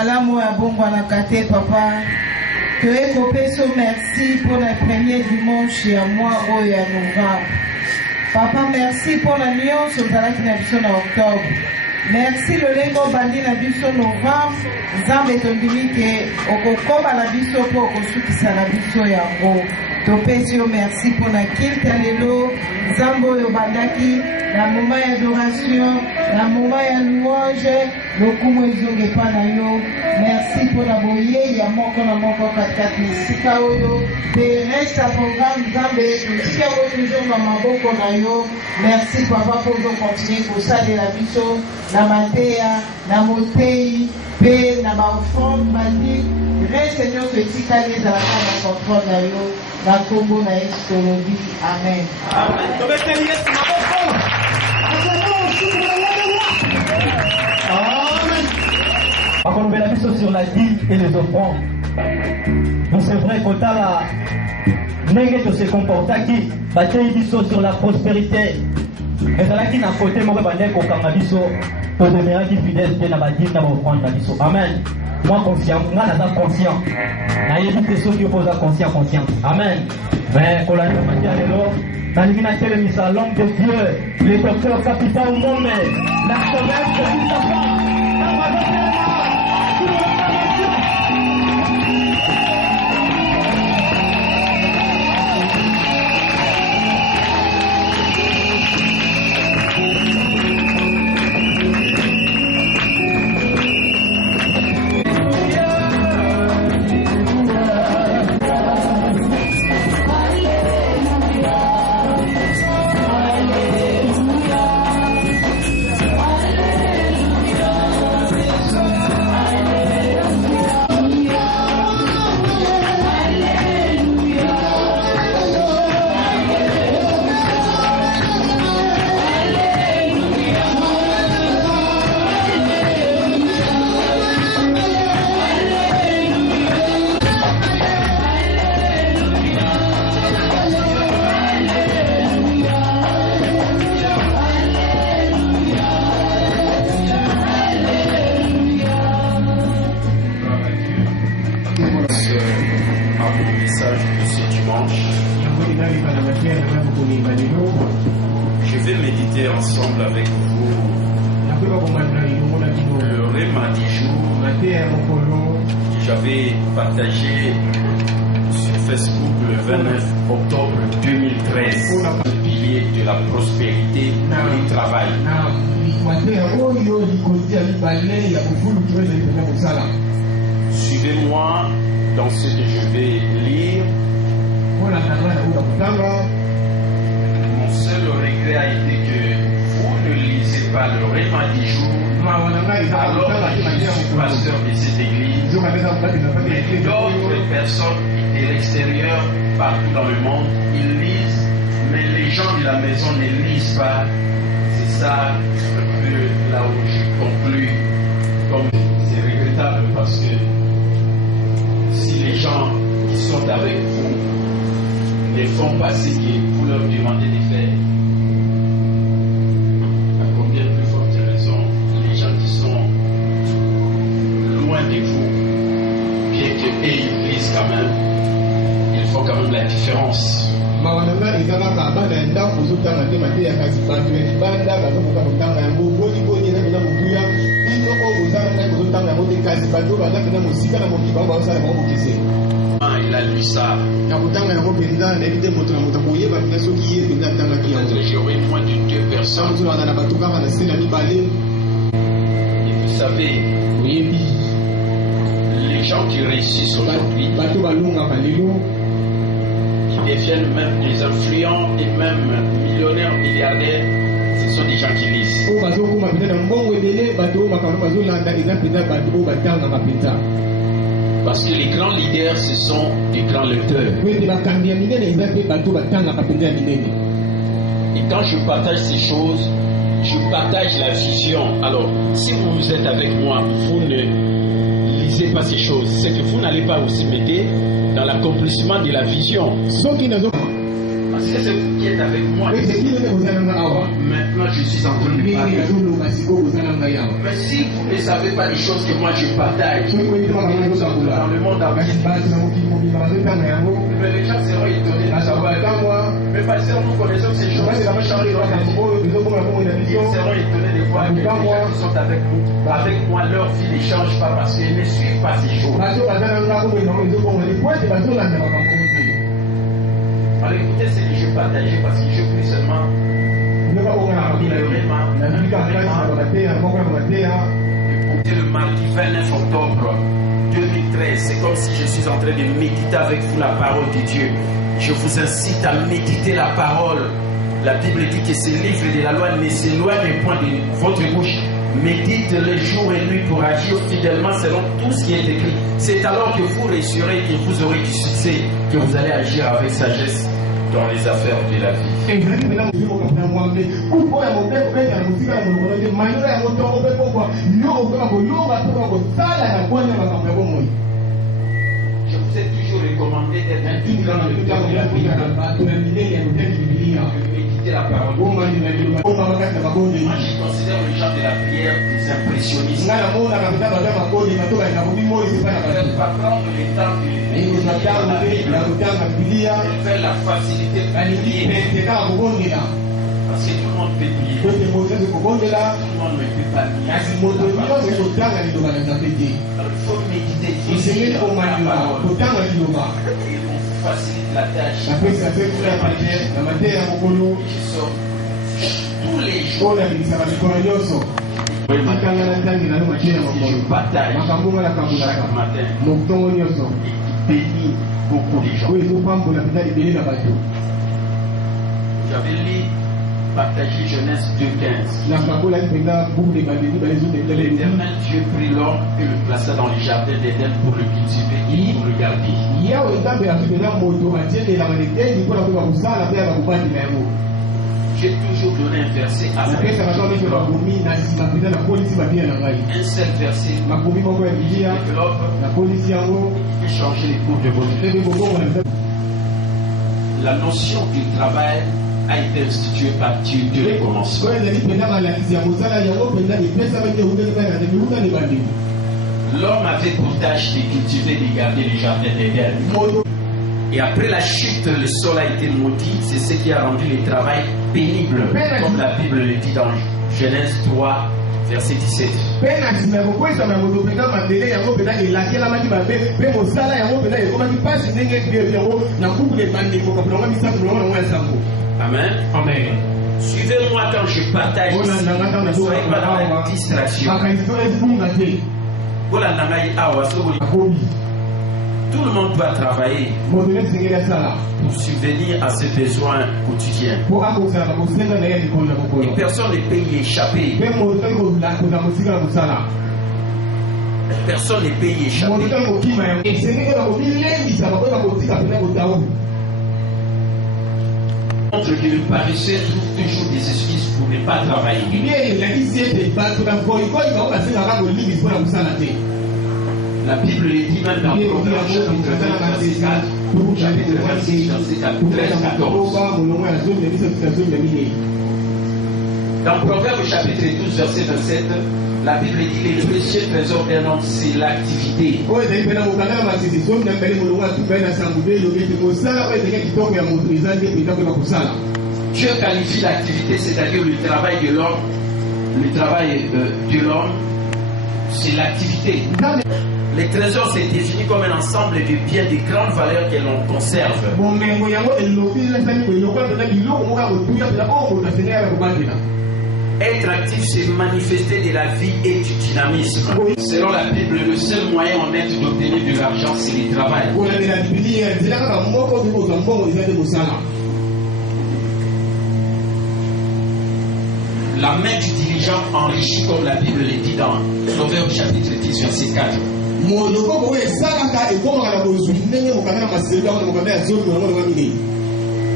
malamu ya bongo na kate papa. Que ekopeso merci pour le premier dimanche ya mois oyo ya novembre. Papa merci pour la nyonso ozalaki na biso na octobre. Merci lolengo bandi na biso novembre. Nzambe tondimi ke okokoba na biso po okosukisa na biso yango. Topesi yo merci pour la kilte lelo. Nzambe oyo bandaki na moment ya adoration, na moment ya louange, lokumu ezonge pa na yo. Merci pour la boye ya moko na moko katikati sika oyo. Pe reste programme Nzambe tika oyo toujours na maboko na yo. Merci papa pour continuer kosalela biso na mateya, na motei, pe na baofrande bandi. Reste nyonso etikali ezalaka na contrôle na yo. Na kombo na Yesu tolobi. Amen. Amen. On va la mission sur la dîme et les offrandes. Donc c'est vrai qu'on a la nègre de se comporter qui bataille biso sur la prospérité. Et ça là qui n'a côté moi ba nek au kangabiso pour demeurer qui fidèle bien à la dîme dans offrande na biso. Amen. Moi conscient, moi là conscient. Na éviter ceux qui opposent à conscient. Amen. Mais qu'on l'a dit alors dans le ministère de l'homme de Dieu, le docteur capitaine Mohamed, l'archevêque de Moustapha. Je vais méditer ensemble avec vous le Réma du jour que j'avais partagé sur Facebook le 29 octobre 2013, le pilier de la prospérité et du travail. Suivez-moi dans ce que je vais lire. Mon seul regret a été que vous ne lisez pas le Réma du jour alors que je suis pasteur de cette église. Mais d'autres personnes de l'extérieur, partout dans le monde, ils lisent, mais les gens de la maison ne lisent pas. C'est ça un peu là où je conclue. Comme c'est regrettable parce que si les gens qui sont avec vous ne font pas ce que vous leur demandez de faire, à combien de plus forte raison les gens qui sont loin de vous, bien qu'ils lisent quand même, ils font quand même la différence. Il a lu ça. J'aurais moins de 2 personnes. Et vous savez, les gens qui réussissent aujourd'hui, qui deviennent même des influents et même millionnaires, milliardaires, ce sont des gens qui lisent. Parce que les grands leaders, ce sont des grands lecteurs. Et quand je partage ces choses, je partage la vision. Alors, si vous êtes avec moi, vous ne lisez pas ces choses, c'est que vous n'allez pas aussi m'aider dans l'accomplissement de la vision. Parce Est-ce que c'est vous qui êtes avec moi? Maintenant, je suis en train de parler. Mais si vous ne savez pas les choses que moi je partage, dans le monde entier, mais les gens seront étonnés de savoir. Mais parce que nous connaissons ces choses, ils seront étonnés de voir que les gens qui sont avec nous, avec moi, leur vie ne change pas parce qu'ils ne suivent pas ces choses. Alors écoutez ce que je partage parce que je puis seulement écouter le mardi 29 octobre 2013. C'est comme si je suis en train de méditer avec vous la parole de Dieu. Je vous incite à méditer la parole. La Bible dit que ce livre de la loi ne s'éloigne point de votre bouche. Médite le jour et nuit pour agir fidèlement selon tout ce qui est écrit. C'est alors que vous réussirez, que vous aurez du succès, que vous allez agir avec sagesse dans les affaires de la vie. Je vous ai toujours recommandé d'être un tout grand méditer la parole. Moi, je considère le genre de la prière des impressionnistes. Ne pas prendre le temps de faire la facilité de prier. Parce que tout le monde peut prier. Tout le monde ne peut pas prier. Alors il faut méditer. Il faut facilite la tâche. Tous les jours. Je bataille chaque matin. Bénis beaucoup de gens. J'avais lu partager Genèse 2:15. L'Éternel Dieu prit l'homme et le plaça dans le jardin d'Éden pour le cultiver et pour le garder. J'ai toujours donné un verset à un seul verset et changer les cours de votre vie. La notion du travail a été instituée par Dieu dès le commencement. L'homme avait pour tâche de cultiver et de garder le jardin d'Éden. Et après la chute, le sol a été maudit. C'est ce qui a rendu le travail pénible, comme la Bible le dit dans Genèse 3, verset 17. Amen. Amen. Suivez-moi quand je partage ici. Ne soyez pas dans la distraction. Tout le monde doit travailler pour subvenir à ses besoins quotidiens. Et personne ne peut y échapper. Personne ne peut y échapper. Montre que le paresseux trouve toujours des excuses pour ne pas travailler. La Bible le dit même dans Proverbe chapitre 13. Dans Proverbe chapitre 12, verset 27, la Bible dit que le précieux trésor d'un homme, c'est l'activité. Dieu qualifie l'activité, c'est-à-dire le travail de l'homme. Le travail de l'homme, c'est l'activité. Les trésors, c'est défini comme un ensemble de biens de grande valeur que l'on conserve. Être actif, c'est manifester de la vie et du dynamisme. Selon la Bible, le seul moyen honnête d'obtenir de l'argent, c'est le travail. La main du dirigeant enrichit, comme la Bible le dit dans Proverbe chapitre 10, verset 4.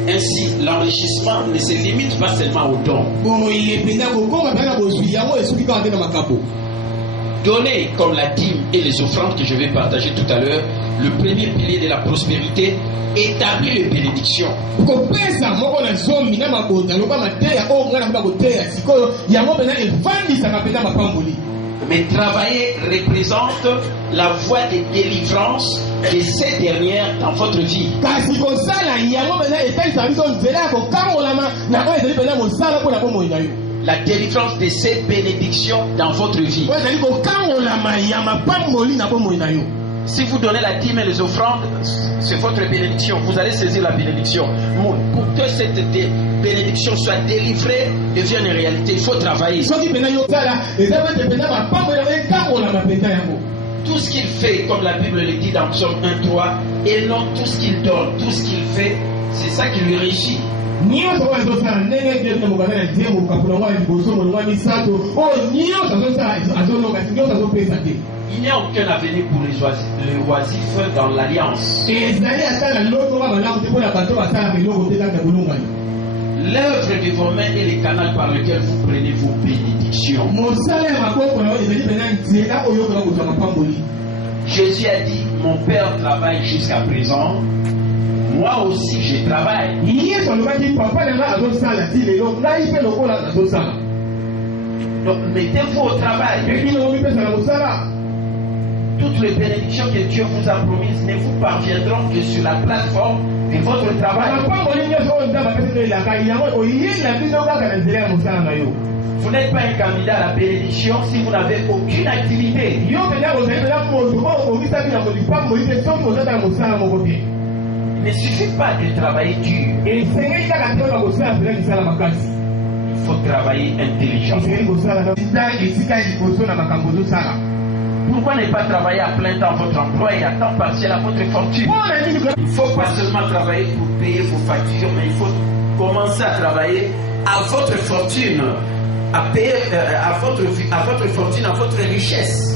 Ainsi, l'enrichissement ne se limite pas seulement aux dons. donner comme la dîme et les offrandes que je vais partager tout à l'heure, le premier pilier de la prospérité, établit les bénédictions. Mais travailler représente la voie de délivrance de ces dernières dans votre vie. La délivrance de ces bénédictions dans votre vie. Si vous donnez la dîme et les offrandes, c'est votre bénédiction. Vous allez saisir la bénédiction. Pour que cette bénédiction soit délivrée, devienne une réalité, il faut travailler. Tout ce qu'il fait, comme la Bible le dit dans Psaume 1:3, et non tout ce qu'il donne, tout ce qu'il fait, c'est ça qui lui régit. Il n'y a aucun avenir pour les oisifs dans l'alliance. L'œuvre de vos mains est le canal par lequel vous prenez vos bénédictions. Jésus a dit, mon Père travaille jusqu'à présent. Moi aussi je travaille. Donc mettez-vous au travail. Toutes les bénédictions que Dieu vous a promises ne vous parviendront que sur la plateforme de votre travail. Vous n'êtes pas un candidat à la bénédiction si vous n'avez aucune activité. Il ne suffit pas de travailler dur. Il faut travailler intelligemment. Pourquoi ne pas travailler à plein temps votre emploi et à temps partiel à votre fortune? Il ne faut pas seulement travailler pour payer vos factures, mais il faut commencer à travailler à votre fortune, à payer à votre fortune, à votre richesse.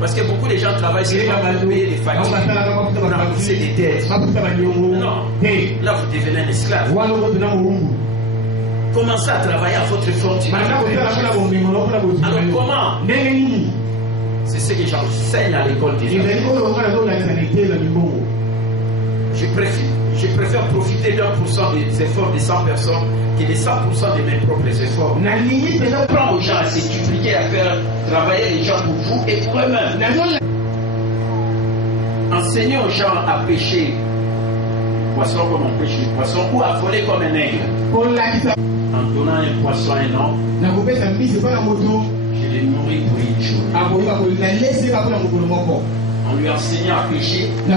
Parce que beaucoup de gens travaillent seulement pour payer les factures, pour rembourser des dettes. Non, là vous devenez un esclave. Commencez à travailler à votre fortune. Alors comment? C'est ce que j'enseigne à l'école des gens. Je préfère profiter d'1% des efforts de 100 personnes que de 100% de mes propres efforts. Prends aux gens à se dupliquer, à faire travailler les gens pour vous et pour eux-mêmes. Enseignez aux gens à pêcher poisson comme on pêche les poissons ou à voler comme un aigle. En donnant un poisson un an, je l'ai nourri pour une journée. En lui enseignant à pêcher, je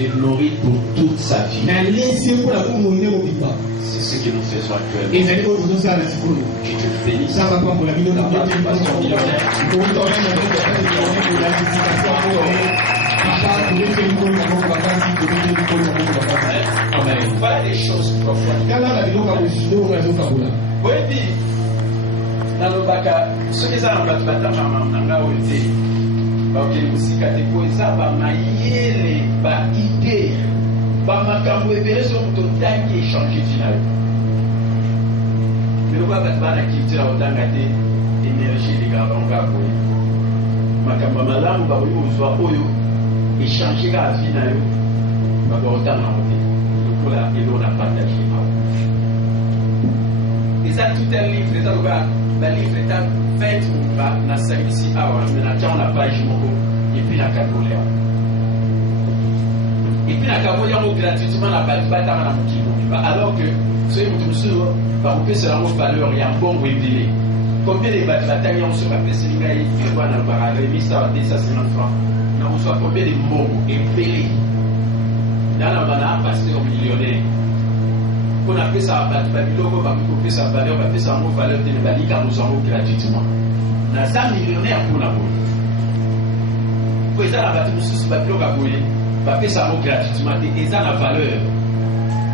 l'ai nourri pour toute sa vie. C'est ce que nous faisons actuellement. Je te félicite. Voilà des choses profondes. Oui, dans le bac, ce que ça va être échanger la vie na yo ba ko tanga moté ko la et on a partagé et ça tout un livre ça ba livre est fait ba na service awa mais na tient la page moko et puis la cabolia gratuitement la bata na mukino alors que c'est mutu musuro ba ko pesa la valeur ya mbongo ebile combien de batailles on se rappelle c'est ngai et voilà ba remise ça 250 francs. On soit combien de mots épelés dans la banane pasteur millionnaire qu'on appelle ça Babylone, on va couper sa valeur, on va faire sa valeur de l'Ébali car nous avons gratuitement. Dans ça millionnaire pour la boule. Pour ça la bâtiment sous Babylone va bouler, va faire sa gratuitement et ça la valeur.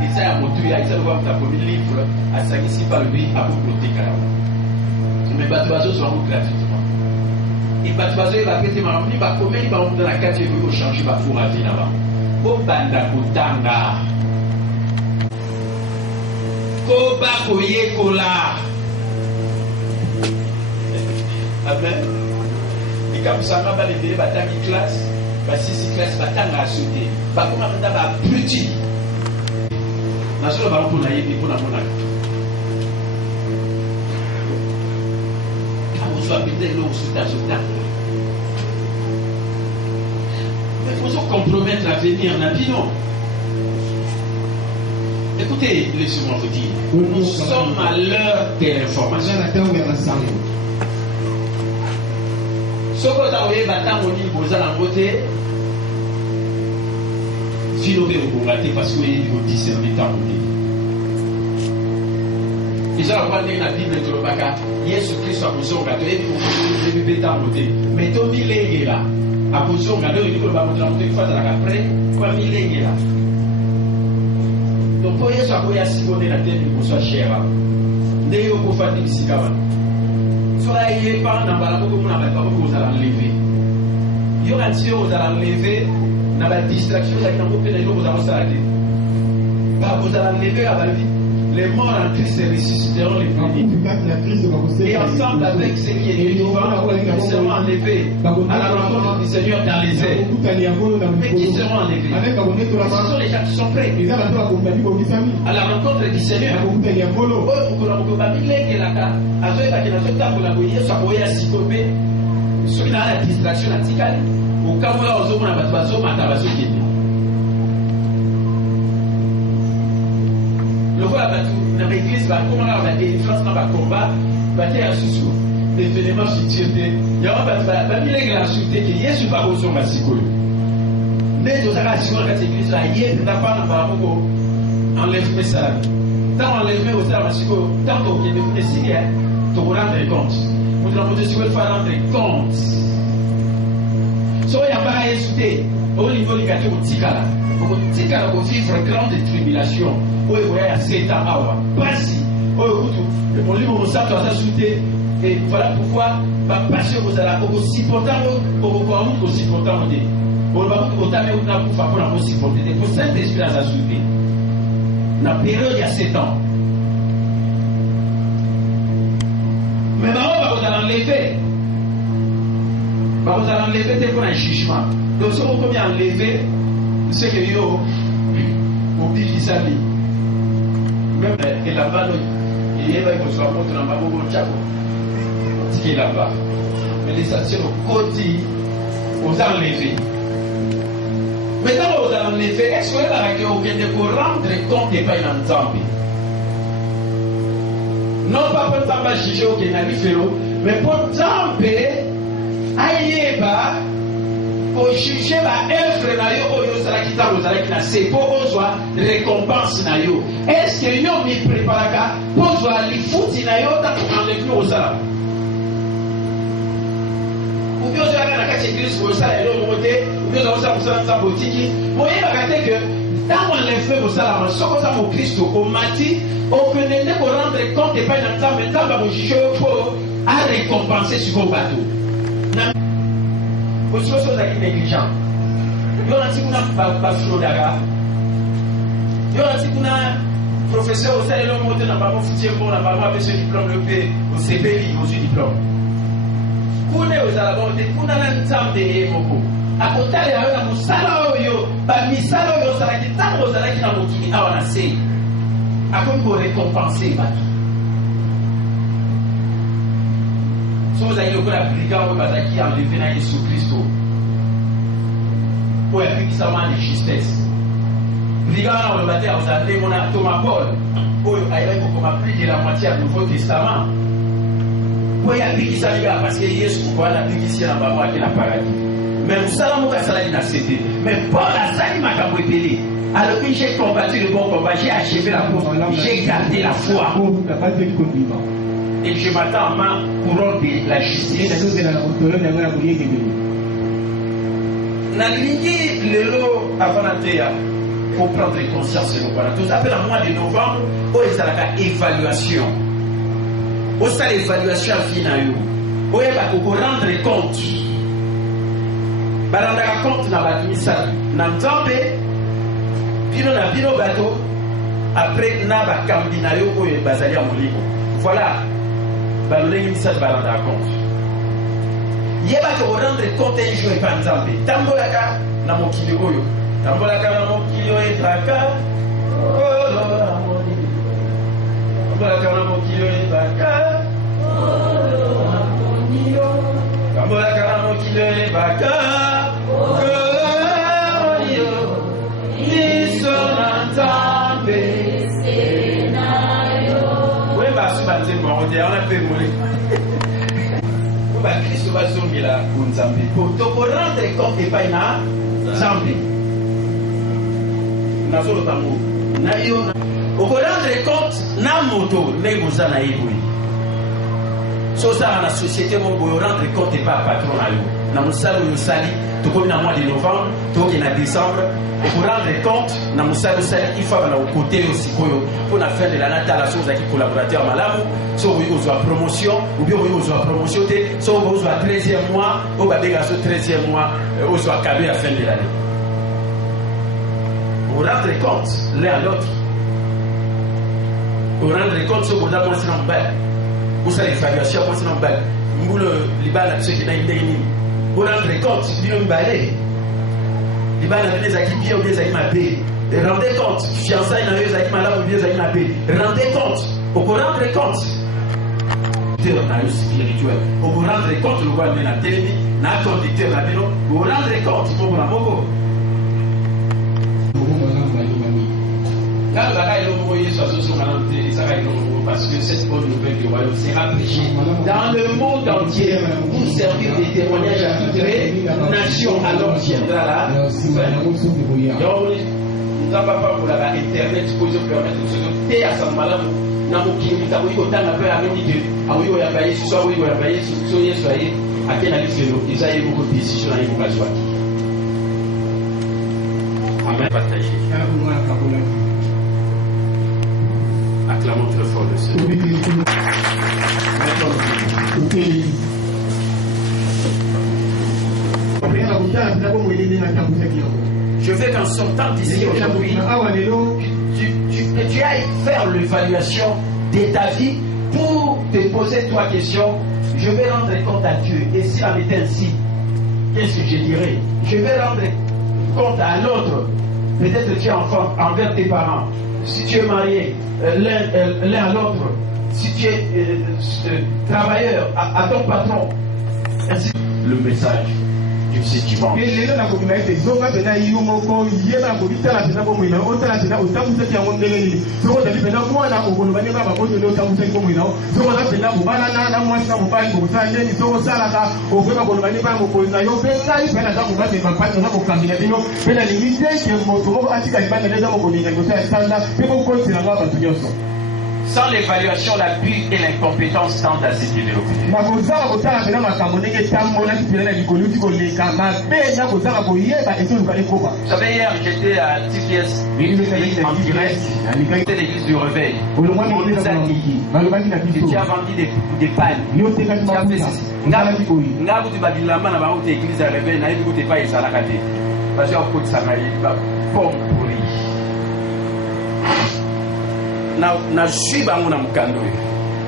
Et ça a montré à ça doit ta premier livre à ça ici par le pays à vous protéger. Mais bâtiment sont gratuitement. Et pas de base va péter ma rempli va combien il va dans la carte de au changer va pour rater là-bas. Au banda kutanga. po bakoyekola. Amen. Likabusanga balebele batangi classe, basisi classe batanga asute. Bakoma manda ba petit. Nasolo ba mpona yebi mpona monaka. Abuzo abinde lo usuta suta. Mais il faut compromettre l'avenir, Nabino. Écoutez, laissez-moi vous dire, nous sommes à l'heure de l'information. Ce que vous avez battu au niveau de la beauté, Philomé vous ratez parce que vous discernez ta beauté. Et ça va dire la Bible de l'Obaka, Jésus Christ a posé au gâteau et vous avez ta beauté. Mais ton il est là. A posé au gâteau et vous avez la beauté une fois après, comme il est là. Donc pour Yesu akoya sikone na tête pour soit cher. Ndeyo ko fati sikawa. Soit yé pas na bala ko na ba ko za enlever. Yo ka tio za enlever na ba distraction la ko pe les gens za ça aller. Ba ko za enlever à la vie. Les morts en Christ se ressusciteront les premiers. Et ensemble avec ce qui est vivant, ils seront enlevés à la rencontre du Seigneur dans les airs. Mais qui seront enlevés? Ce sont les gens qui sont prêts à la rencontre du Seigneur. La distraction au cas où le voilà dans l'église va comment on a des différences dans le combat battre à sous des événements subtilité il y a pas mille glaces que Jésus va au son masicole mais aux relations dans cette église là hier n'a pas rapport enlève ça tant enlever au sein masicole tant qu'on est devenu signé tu rendre compte vous devez vous devez faire rendre compte so il y a pas insulter au niveau du quartier au Tikala au vivre grande tribulation il y a 7 ans basi le livre ça doit s'ajouter et voilà pourquoi ma passion vous allez aussi portant aussi portant on va vous porter mais on a pour faire aussi porter pour cette esprit à s'ajouter la période il y a 7 ans mais on va vous enlever c'est pour un jugement donc si on peut bien enlever c'est que yo oublie qui s'habille même et là-bas il y a une chose à monter dans ma boue de Tchako qui est là-bas mais les stations au côté aux enlevés maintenant aux enlevés est-ce que là que vous venez pour rendre compte des pays dans le temps non pas pour t'en juger au Kenya mais pour t'emper aïeba pour juger la œuvre na yo oyo zalaki tango zalaki na se po ozwa récompense na yo est-ce que yo mi préparaka po ozwa lifuti na yo tango enlevi ozala ou bien ozalaka na kati église kozala eloko moko te ou bien ozala kosala nzambe otiki moyebaka te ke ntango enlevi osalama soki oza mokristo omati okende korendre compte epai na nzambe nzambe akojuge yo po arécompense sikoyo bato vous sommes négligents. Il y a un petit peu il y a un petit peu professeur au sein de l'homme n'a pas foutu pour n'a pas avec ce diplôme le P au CPI au diplôme. Vous n'êtes aux alabons de vous n'avez pas de temps de moko. À côté de la musala oyo, ba misala oyo ça qui tant aux alaki na mokini awana sei. À quoi pour récompenser bato. Si vous avez le brigand, vous avez enlevé dans Jésus-Christ. Pour effectivement de justesse. Brigand, on va dire, vous avez mon Thomas Paul. Pour plus de la moitié du Nouveau Testament. Pour y appliquer ça, parce que Jésus, vous voyez l'appliquer ici dans le paradis. Mais vous savez, vous avez accepté. Mais Paul a sali ma capotélé. Alors que j'ai combattu le bon combat, j'ai achevé la course, j'ai gardé la foi. Et je m'attends à ma couronne de la justice. Nalingi lelo avant la terre pour prendre conscience de nous. Tout appelle en mois de novembre, où est la évaluation. Où est l'évaluation finale? Où est la pour rendre compte? Rendre compte dans la mission. N'entendez, pino na pino bateau, après Naba Kambinayo ou Bazalia Moliko. Voilà. Balolé ça va rendre compte. Yeba que rendre compte un jour et pas nzambe. Tambolaka na mokili oyo. Tambolaka na mokili oyo traka. Tambolaka na mokili oyo traka. Tambolaka na mokili oyo traka. On a fait mourir. On va Christ va zombi là pour Nzambe. Pour te rendre compte et pas na Nzambe. Na solo tango. Na yo. Pour rendre compte na moto ne vous en avez oui. So ça la société mon pour rendre compte et pas patron na yo. Na musalo yo sali. Tout comme dans le mois de novembre, tout comme en décembre. Et pour rendre compte, dans mon salle, il faut avoir au côté aussi pour la fin de la natation avec les collaborateurs malamu, soit vous avez promotion, ou bien vous avez promotion, soit vous avez 13e mois, ou bien vous avez 13e mois, ou vous avez cadeau à la fin de l'année. Pour rendre compte l'un à l'autre. Pour rendre compte, ce que vous avez commencé dans le bal. Vous savez l'évaluation, commencé dans le bal. Vous le Liban, ceux qui ont une dernière. Pour rendre compte, il y a une balai. Les balles ont des acquis ou des acquis mabé. Rendez compte, fiançailles n'a eu acquis malade ou des acquis mabé. Rendez compte, pour rendre compte. Dans le spirituel, pour rendre compte, le roi de la télé, n'a conducteur la vélo, pour rendre compte, pour la mogo. Parce que cette bonne nouvelle du royaume sera prêchée dans le monde entier pour servir des témoignages à toutes les nations. Alors viendra là. Donc, nous n'avons pas pour la internet pour nous permettre de se faire à ce moment-là. Nous avons dit que nous avons dit que nous avons beaucoup de décisions à l'évocation. Amen. Partagez. Acclamons très fort le Seigneur. Je veux qu'en sortant d'ici aujourd'hui, tu ailles faire l'évaluation de ta vie pour te poser trois questions. Je vais rendre compte à Dieu. Et s'il en était ainsi, qu'est-ce que je dirais? Je vais rendre compte à l'autre. Peut-être tu es enfant envers tes parents. Si tu es marié l'un à l'autre, si tu es travailleur à ton patron, ainsi le message du sédiment. Sans l'évaluation, l'abus et l'incompétence tendent à se développer. Vous savez, hier j'étais à TPS en direct, c'était l'église du réveil. On nous a dit, tu as vendu des pannes. Tu as fait ceci. Nga vous avez dit la main dans l'église à réveil, vous n'avez pas essayé à la rater. Parce que vous avez dit, pomme pourrie. Na suis ba ngona mukando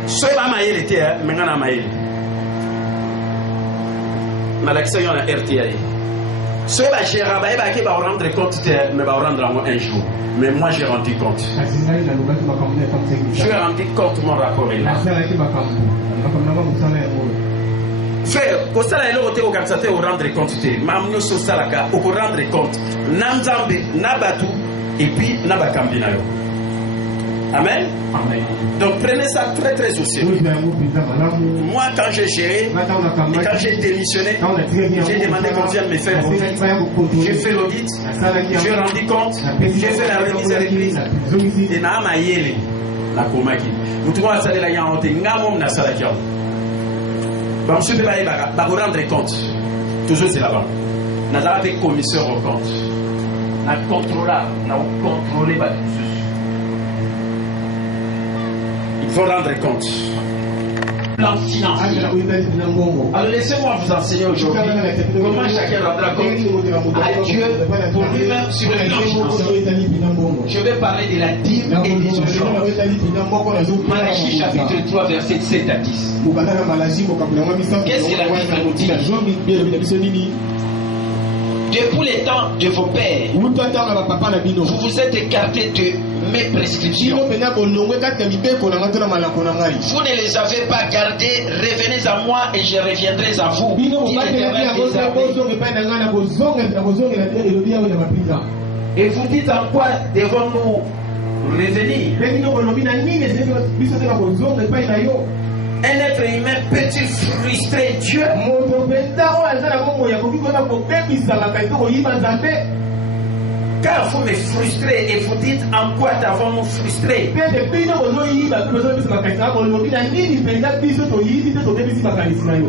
so ba mayele te mengana mayele na l'accès na RTA so ba gérant ba ke ba rendre compte mais ba rendre un jour mais moi j'ai rendu compte j'ai rendu compte mon rapport est là frère ko sala elo te o kapsate o rendre compte te mamno so sala ka o rendre compte na nzambe na batu et puis na ba kambina yo. Amen. Amen. Donc prenez ça très très au sérieux. Moi quand j'ai géré, et quand j'ai démissionné, j'ai demandé qu'on vienne me faire l'audit. J'ai fait l'audit, j'ai rendu compte, j'ai fait la remise à l'église. Et na ma yele la komaki. Nous trouvons ça la yante ngamom na sala kiao. Ba monsieur de ba rendre compte. Toujours c'est là-bas. N'a pas avec commissaire au compte. Na contrôleur, na contrôler ba il faut rendre compte. plan financier. Alors laissez-moi vous enseigner aujourd'hui comment chacun rendra compte à Dieu pour lui-même sur le plan financier. Je vais parler de la dîme et des offrandes. Malachie chapitre 3 verset 7 à 10. Qu'est-ce que la Bible nous dit? Depuis les temps de vos pères, vous vous êtes écartés de mes prescriptions. Vous ne les avez pas gardées. Revenez à moi et je reviendrai à vous. Et vous dites en quoi devons-nous revenir? Un être humain peut-il frustrer Dieu? Car vous me frustrez et vous dites en quoi t'avons-nous frustré?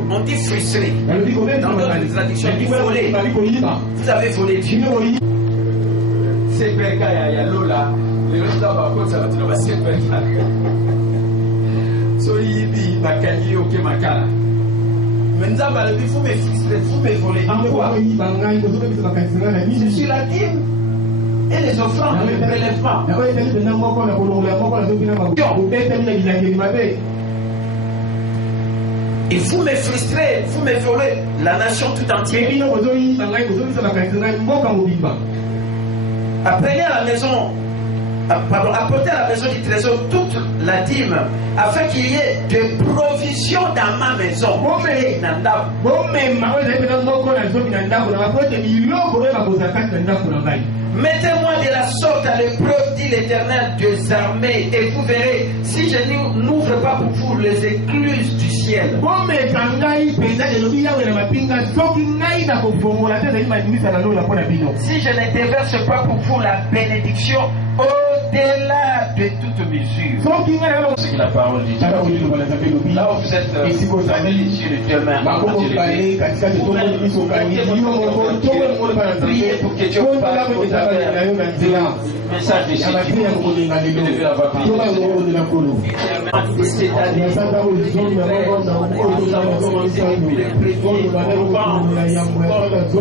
On dit frustré. Dans notre tradition, on dit voler. Vous avez volé Dieu. C'est Berka ya Lola. Le reste va pas ça va te passer Berka. Soyibi bakali oke makala. Menza balabi vous me frustrez, vous me volez. En quoi? C'est sur la dîme et les offrandes, le prélèvement. Et vous me frustrez, vous me volez la nation tout entière. Apprenez à la maison, apportez à la maison du trésor toute la dîme, afin qu'il y ait de provisions dans ma maison. Mettez-moi de la sorte à l'épreuve, dit l'Éternel des armées, et vous verrez si je n'ouvre pas pour vous les écluses du ciel. Si je ne déverse pas pour vous la bénédiction au-delà de toute mesure. C'est la parole du Dieu. Là où vous êtes, vous avez les yeux de Dieu mains. Priez pour que Dieu parle au travers du message de Jésus. Vous devez avoir prié. Cette année, nous avons commencé depuis le premier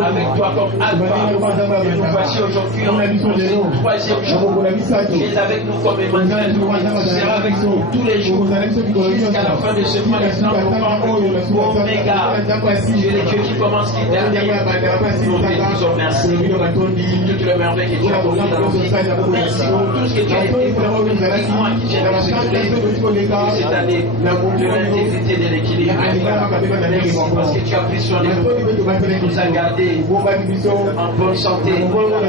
avec toi comme Alpha. Et nous voici aujourd'hui en troisième jour. Tu es avec nous comme Emmanuel. Tu seras avec nous tous les jours jusqu'à la fin de ce mois. Oméga. Tu es le Dieu qui commence, qui termine. Nous te disons merci. Toutes les merveilles que tu as connues dans nos vies. Merci pour tout ce que tu as fait pour nous. Moi qui j'ai reçu cette année de l'intégrité de l'équilibre. Merci parce que tu as pris soin de nous. Tu nous as gardés en bonne santé.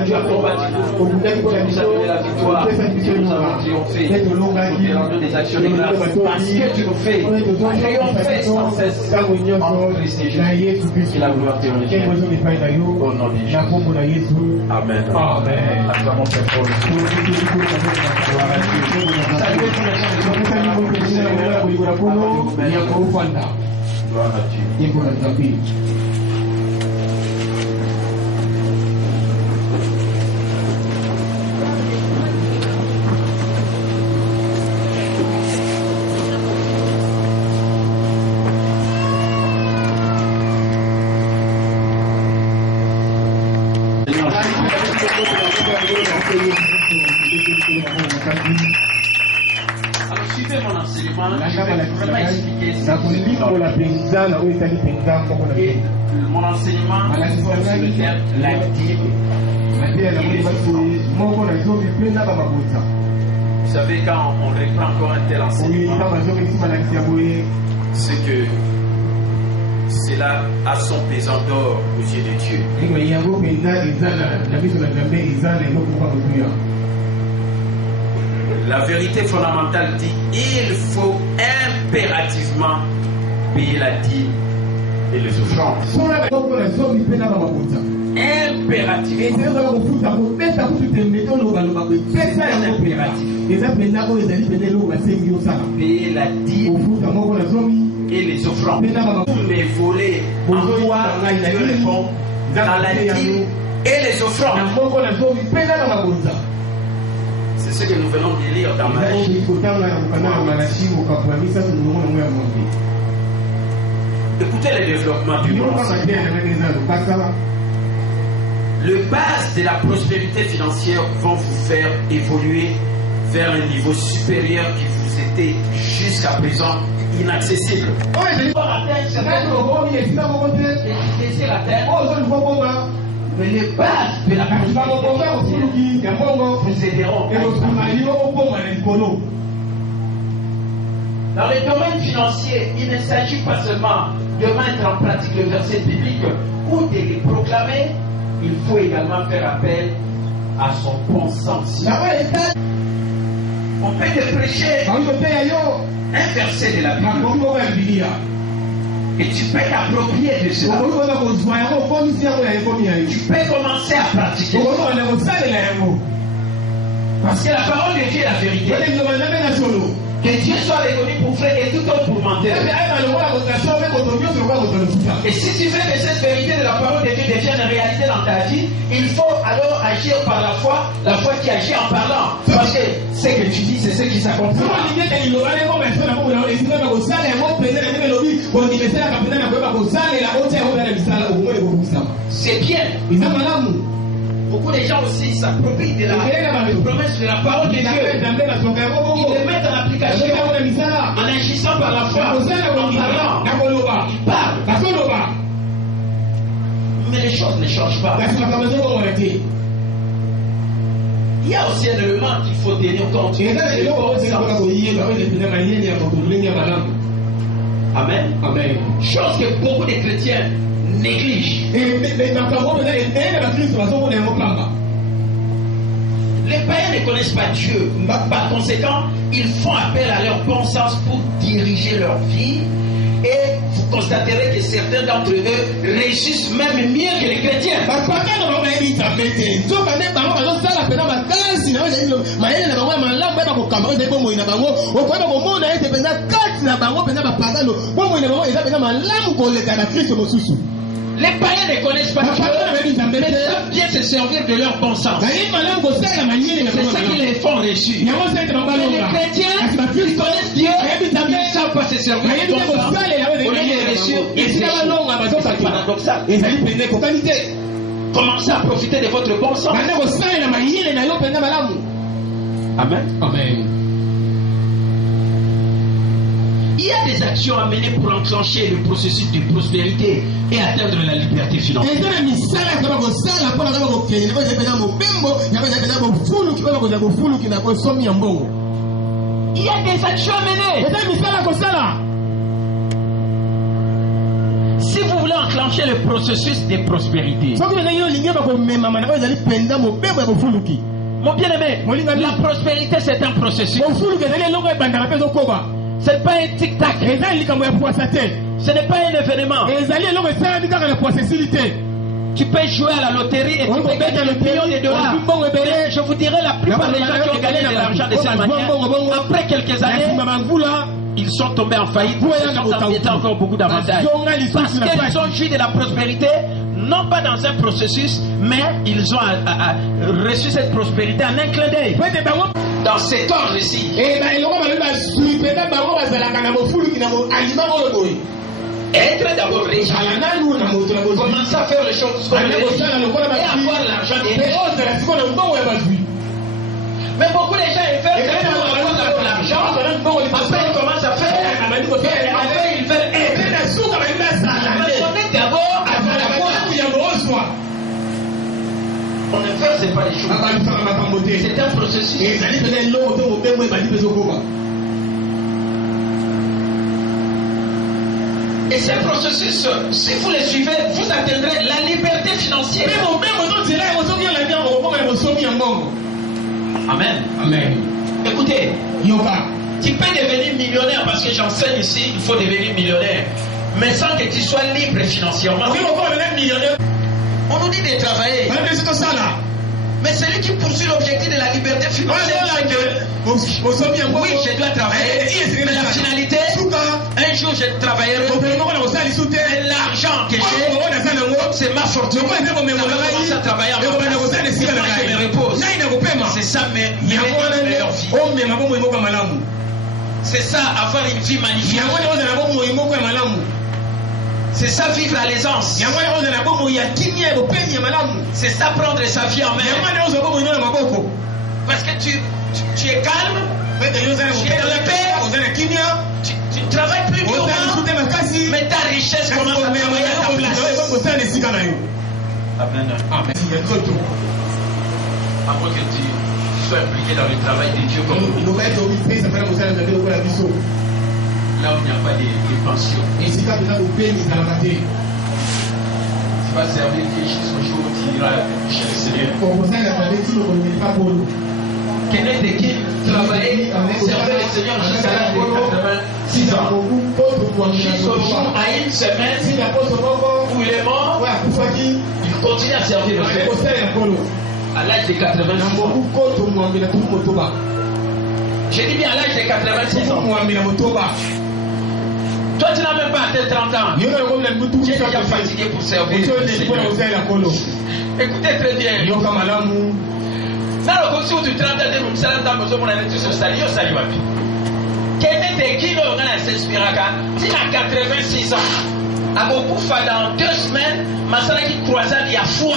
Tu as combattu pour nous. Tu nous as donné la victoire. Que nous avons triomphé. Nous rendons des actions de grâce parce que tu nous fais triompher sans cesse en Christ Jésus. Que la gloire te revienne. Au nom de Jésus. Amen. Amen. Acclamons cette parole. Saluez tous les gens de gloire à Dieu. Alors suivez mon enseignement, je vais vraiment expliquer ce et mon enseignement sur le terme la dîme. Vous savez, quand on reprend encore un tel enseignement, c'est que cela a son pesant d'or aux yeux de Dieu. La vérité fondamentale dit il faut impérativement payer la dîme et les offrandes. Impératif. Payer la dîme et les offrandes. Vous me volez en quoi Dieu répond dans la dîme et les offrandes. C'est ce que nous venons de lire dans Malachie. Écoutez le développement du monde. Le base de la prospérité financière vont vous faire évoluer vers un niveau supérieur qui vous était jusqu'à présent inaccessible. Mais les bases de la prospérité vous aideront. Dans le domaine financier, il ne s'agit pas seulement de mettre en pratique le verset biblique ou de les proclamer, il faut également faire appel à son bon sens. On peut te prêcher un verset de la Bible et tu peux t'approprier de cela. Tu peux commencer à pratiquer. Parce que la parole de Dieu est la vérité. Que Dieu soit reconnu pour vrai et tout autre pour mentir. Et si tu veux que cette vérité de la parole de Dieu devienne une réalité dans ta vie, il faut alors agir par la foi qui agit en parlant. Parce que ce que tu dis, c'est ce qui s'accomplit. C'est bien. Beaucoup de gens aussi s'approprient de la promesse de la parole de Dieu. Ils les mettent en application en agissant par la foi, en parlant. Ils parlent. Mais les choses ne changent pas. Il y a aussi un élément qu'il faut tenir compte. Amen. Amen. Chose que beaucoup de chrétiens négligent. Les païens ne connaissent pas Dieu. Par conséquent, ils font appel à leur bon sens pour diriger leur vie. Et vous constaterez que certains d'entre eux réussissent même mieux que les chrétiens. Les païens ne connaissent pas Dieu, mais ils savent bien se servir de leur bon sens. C'est ça qui les font réussir. Mais les chrétiens, ils connaissent Dieu, ils ne savent pas se servir de leur bon sens. Au lieu de réussir, ils échouent. C'est paradoxal. Commencez à profiter de votre bon sens. Amen. Amen. Il y a des actions à mener pour enclencher le processus de prospérité et atteindre la liberté financière. Il y a des actions à mener. Si vous voulez enclencher le processus de prospérité, mon bien-aimé, la prospérité c'est un processus. Ce n'est pas un tic-tac. Ce n'est pas un événement. Tu peux jouer à la loterie et tu peux gagner le million de dollars. Mais je vous dirai, la plupart des gens qui ont gagné de l'argent de cette manière, après quelques années, ils sont tombés en faillite. Ils ont empiété encore beaucoup d'avantages. Parce qu'ils ont joui de la prospérité, non pas dans un processus, mais ils ont reçu cette prospérité en un clin d'œil. Dans cet ordre ici. Être d'abord riche. Commencer à faire les choses comme les riches. Et avoir l'argent des riches. Mais beaucoup de gens ils veulent l'argent. Après ils commencent à faire. Après ils veulent être. Mais d'abord avoir la foi. On ne fait pas les choses. C'est un processus. Et ce processus, si vous le suivez, vous atteindrez la liberté financière. Amen. Amen. Écoutez, tu peux devenir millionnaire parce que j'enseigne ici, il faut devenir millionnaire. Mais sans que tu sois libre financièrement. On nous dit de travailler. Mais celui qui poursuit l'objectif de la liberté financière, oui, je dois travailler. Mais la finalité, un jour je travaillerai. Et l'argent que j'ai, c'est ma fortune. Je commence à travailler en ma place. C'est moi qui me repose. C'est ça mes meilleures vies. C'est ça, avoir une vie magnifique. C'est ça vivre à l'aisance. C'est ça prendre sa vie en main. Parce que tu es calme, tu es dans la paix, tu ne travailles plus durement, mais ta richesse commence à travailler à ta place. Amen. Amen. À moins que tu sois impliqué dans le travail de Dieu comme nous. Là où il n'y a pas de pension. Tu vas servir Dieu jusqu'au jour où tu iras chez le Seigneur. Kenneth et Kim travaillaient, servaient le Seigneur jusqu'à l'âge de 86 ans. Jusqu'au jour, à une semaine, où il est mort, il continue à servir le Seigneur. À l'âge de 86 ans. J'ai dit bien à l'âge de 86 ans. Toi, tu n'as même pas atteint 30 ans. Tu es déjà fatigué pour servir le Seigneur. Écoutez très bien. Nalo kosi utu 30 ans de mumsala ntambo zo mona netu so sali yo sali wapi. Kenneth et Kim on s'inspiraka. Tina 86 ans. Akokufa dans 2 semaines, masala qui croisade ya foi.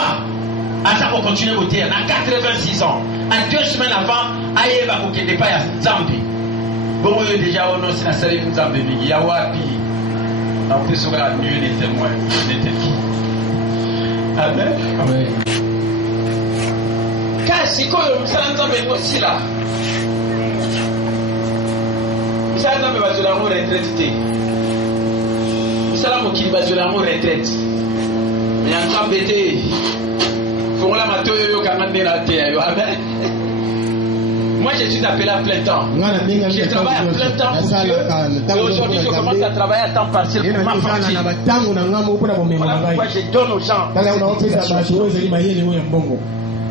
Asa ko continuer au terre à 86 ans. À 2 semaines avant, aye ba ko kende pa ya Nzambe. Bon yo déjà ono sina sali Nzambe mingi ya wapi. En plus on va mieux les témoins, les témoins. Amen. Amen. Kasi koyo msala Nzambe aussi là. Msala Nzambe bazola mo retraite te. Msala mokili bazola mo retraite. Mais Nzambe te. Fongola matoyo yo kangande na te yo. Amen. Moi je suis appelé à plein temps. Je travaille à plein temps pour Dieu. Et aujourd'hui je commence à travailler à temps partiel pour ma famille. Voilà pourquoi je donne aux gens.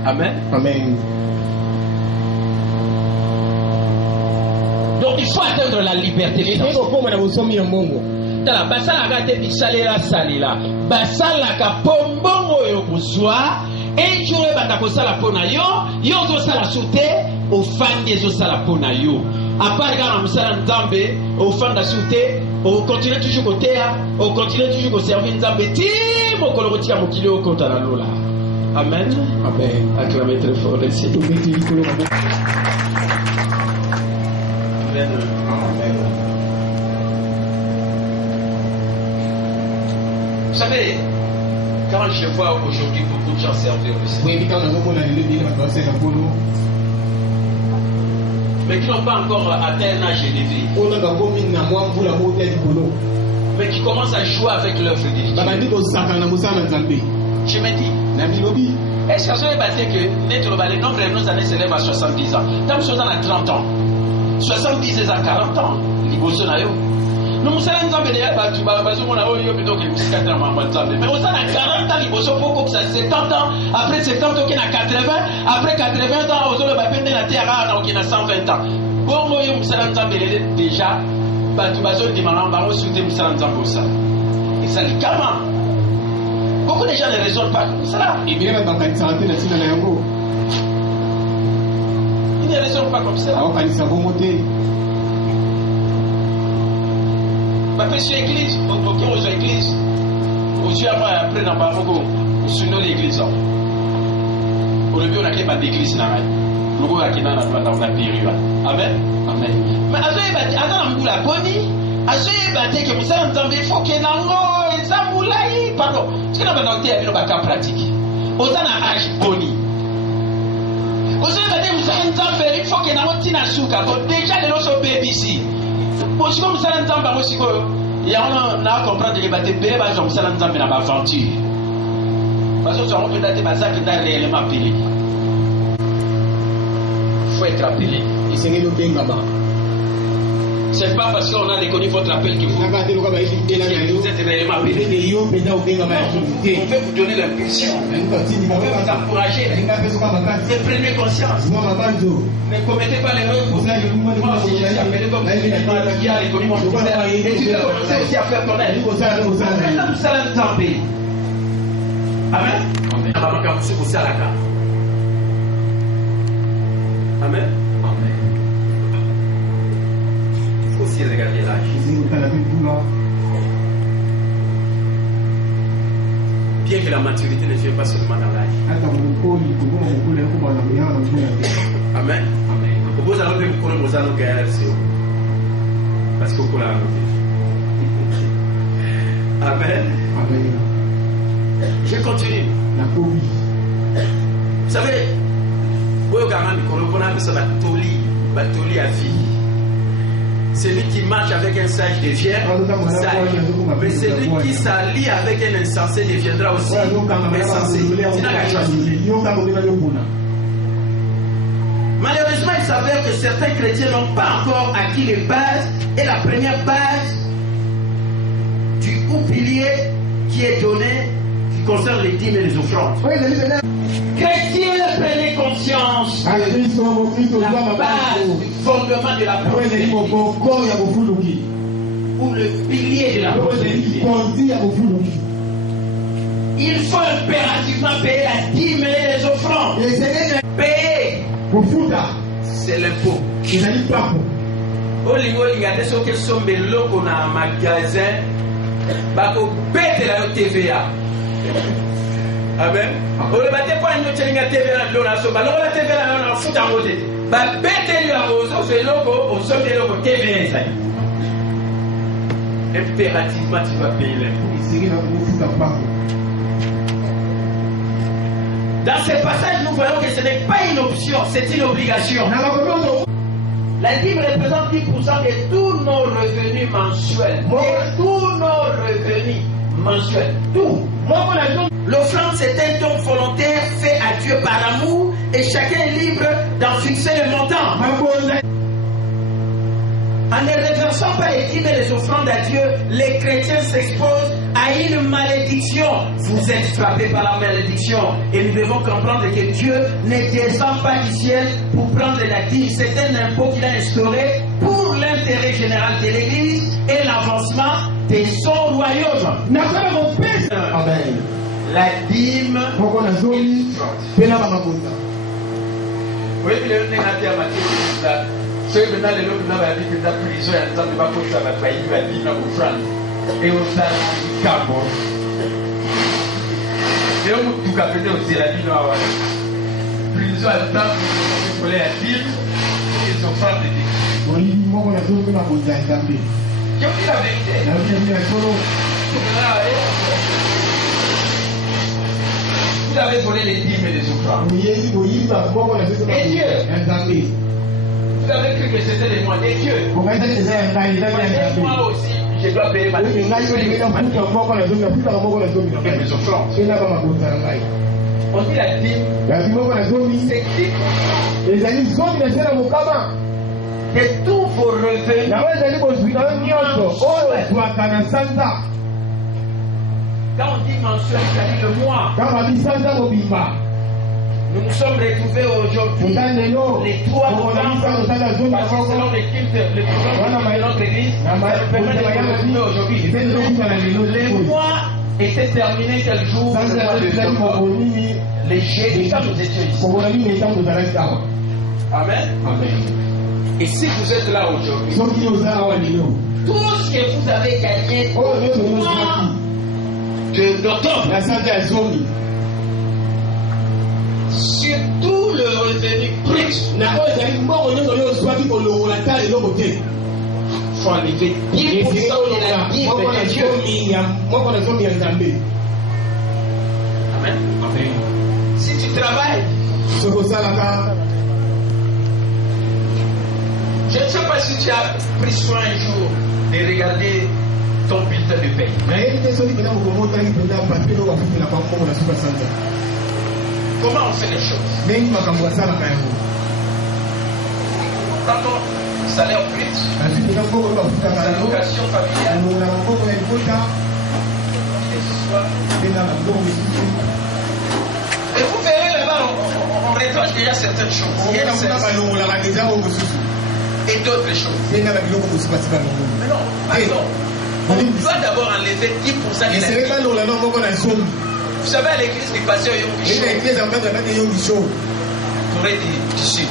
Amen. Amen. Donc il faut atteindre la liberté. Tala basala ka te bisalela salila. Basala ka pombongo yo kuswa. Un jour bata ko sala pona yo zo sala soute au fan des zo sala pona yo. À part quand on sala Nzambe au fan da soute, on continue toujours côté on continue toujours au servir Nzambe ti mo koloti ya mokili o kota na lola. Amen. Amen. Acclamez très fort le Seigneur. Amen. Amen. Vous savez, quand je vois aujourd'hui beaucoup de gens servir le Seigneur, mais qui n'ont pas encore atteint un âge élevé, mais qui commencent à jouer avec l'œuvre de Dieu, je me dis, est-ce que vous avez battu que le nombre de nos années s'élève à 70 ans? Tant que à 30 ans, 70 et à 40 ans, nous sommes nous sommes en train de dire que nous mais on a 40 ans, nous sommes 70 ans, après 70 ans, on a 80, après 80 ans, on a 120 ans. Bon, nous sommes déjà, et ça dit comment? Beaucoup de gens ne raisonnent pas comme ça. Ils ne raisonnent pas comme ça. Parce que sur l'église, aux églises, aux yeux à moi, après dans Barogo, au sud-est de l'église. Au début, on a créé d'église là. Le gars qui est dans la période. Amen. Amen. Mais à ce moment-là, la bonne, à ce moment-là, que vous avez entendu, il faut qu'il y ait un pardon. Ce qu'on a besoin de faire, c'est une pratique. Aux gens à âge boni. Aux gens vous avez entendu, il faut qu'il y ait un souka. Déjà, les gens bébés ici. Pour ce que vous avez entendu, il y a un comprendre que les bébés, ils ont entendu dans l'aventure. Parce que nous avons peut-être des bazars qui sont réellement appelés. Il faut être appelé. Et c'est le bien là-bas. C'est pas parce qu'on a reconnu votre appel que vous êtes réellement appelé. On veut vous donner l'impulsion. On veut vous encourager. Ne prenez conscience. Ne commettez pas l'erreur. Moi aussi, je suis appelé comme qui a reconnu mon appel. Et tu peux commencer aussi à faire ton aide. Maintenant, nous allons tomber. Amen. Amen. Amen. Aussi regarder l'âge. Bien que la maturité ne vienne pas seulement dans l'âge. Amen. Vous allez me connaître, vous allez me gagner. Parce que vous l'avez. Amen. Je continue. Vous savez, vous avez à vie. Celui qui marche avec un sage devient sage. Mais celui qui s'allie avec un insensé deviendra aussi insensé. C'est là la chose. Malheureusement, il s'avère que certains chrétiens n'ont pas encore acquis les bases. Et la première base du pilier qui est donné, qui concerne les dîmes et les offrandes. Chrétiens, prenez conscience de la base, du fondement de la prospérité ou le pilier de la prospérité. Il faut impérativement payer la dîme et les offrandes. Payer, c'est l'impôt. Regardez ce que sont les locaux dans un magasin, bako bête la TVA. Amen. On ne battait pas une TVA dans la somme. Alors la TVA dans la foot à côté. Bah bête la rose, c'est logo, au somme des locaux TVA. Impérativement, tu vas payer l'impôt. Dans ces passages, nous voyons que ce n'est pas une option, c'est une obligation. La dîme représente 10% de tous nos revenus mensuels. De tous nos revenus mensuels. Tout. L'offrande, c'est un don volontaire fait à Dieu par amour et chacun est libre d'en fixer le montant. En ne reversant pas les dîmes et les offrandes à Dieu, les chrétiens s'exposent à une malédiction. Vous êtes frappés par la malédiction. Et nous devons comprendre que Dieu ne descend pas du ciel pour prendre la dîme. C'est un impôt qu'il a instauré pour l'intérêt général de l'Église et l'avancement de son royaume. Amen. La dîme. Ceux qui maintenant les autres dans la vie que la prison et en temps de vacances ça va faillir la vie dans vos francs et au sein du carbone. Et on tout cas peut aussi la vie dans la prison en temps pour les dire ils sont francs de Dieu. Je vous dis la vérité. Vous avez volé les dîmes et les offrandes. Et Dieu. Vous avez cru que c'était les mois des dieux. Moi aussi, je dois payer ma dîme. On dit la dîme, c'est type de tous vos revenus. Quand on dit mensuel, c'est le mois. Nous nous sommes retrouvés aujourd'hui les 3 novembre parce que selon les cultes, les programmes de notre église, ça nous permet de nous retrouver aujourd'hui. Les mois étaient terminés quel jour? Les jeudis quand nous étions ici. Amen. Et si vous êtes là aujourd'hui, tout ce que vous avez gagné au mois de novembre, surtout le revenu brut, faut enlever 10% de la dîme de Dieu. Amen. Si tu travailles, je ne sais pas si tu as pris soin un jour de regarder ton bulletin de paie. Comment on fait les choses? Quand ton salaire brut, sa location familiale, et vous verrez là-bas, on rétorque déjà certaines choses. Et d'autres choses. Mais non, pardon. On doit d'abord enlever 10% de la vie. Vous savez, à l'église du passé, il y a Corée du Sud.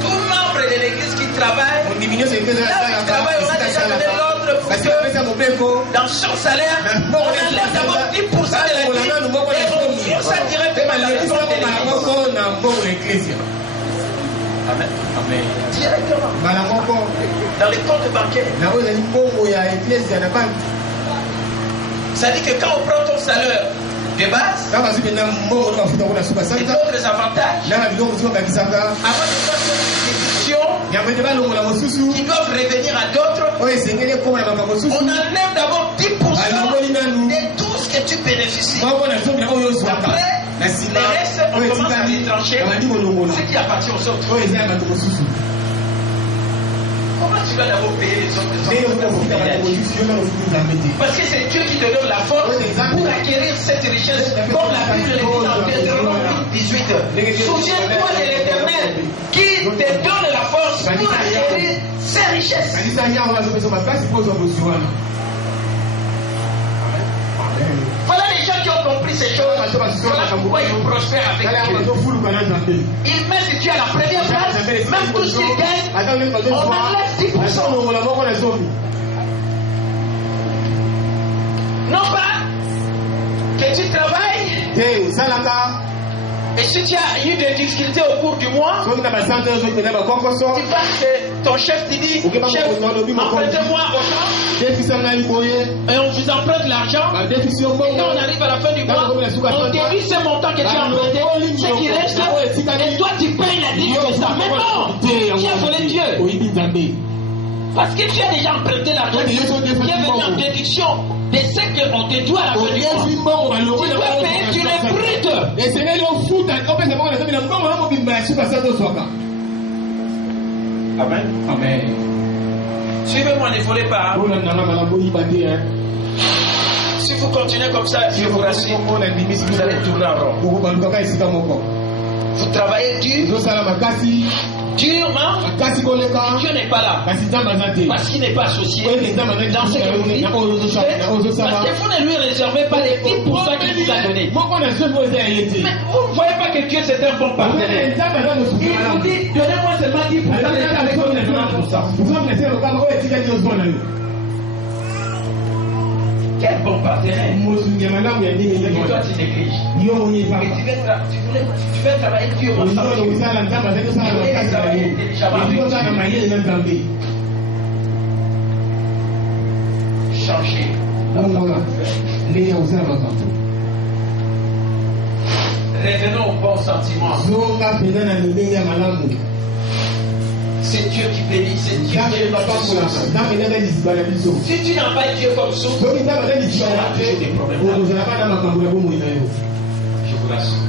Tout membre de l'église qui travaille, là où il travaille, on a déjà donné l'ordre vous que dans son salaire, on enlève d'abord 10% de la vie et on tire ça directement dans le compte de l'église. Amen. Amen. Directement. Dans les comptes bancaires. Ça dit que quand on prend ton salaire de base, et d'autres avantages, avant de faire cette déduction, qui doivent revenir à d'autres, on enlève d'abord 10% de tout ce que tu bénéficies. Après, les restes, on commence à les trancher, ce qui appartient aux autres. Comment tu vas d'abord payer les autres? Parce que c'est Dieu qui te donne la force pour acquérir cette richesse, comme la Bible le dit dans Deutéronome 18. Souviens-toi de l'Éternel qui te donne la force pour acquérir ces richesses. Voilà les gens qui ont compris ces choses. Voilà pourquoi ils prospèrent avec Dieu. Ils mettent Dieu à la première place, même tout ce qu'ils gagnent, on enlève 10%. Non pas que tu travailles. Et si tu as eu des difficultés au cours du mois, tu penses que ton chef te dit, chef, empruntez-moi autant, et on vous emprunte l'argent, et quand on arrive à la fin du mois, on déduit ce montant que tu as emprunté, ce qui reste, et toi tu payes la dîme de ça. Mais non, tu as volé Dieu. Parce que tu as déjà emprunté l'argent qui est venu en déduction de ce qu'on te doit à la fin du mois. Tu dois payer, tu es brut. Amen. Amen. Suivez-moi, ne volez pas. Si vous continuez comme ça, je vous rassure, vous allez tourner en rond. Vous travaillez dur, durement, Dieu n'est pas là. Parce qu'il n'est pas associé dans ce que vous dites. Parce que vous ne lui réservez pas les 10% qu'il vous a donné. Mais vous ne voyez pas que Dieu c'est un bon partenaire. Il vous dit, donnez-moi seulement 10% de avec quel bon partenaire. Et toi tu négliges. Tu veux travailler durement. Changer. Revenons au bon sentiment. C'est Dieu qui bénit, c'est Dieu qui est notre source. Si tu n'as pas Dieu comme source, tu auras toujours des problèmes. Je vous rassure.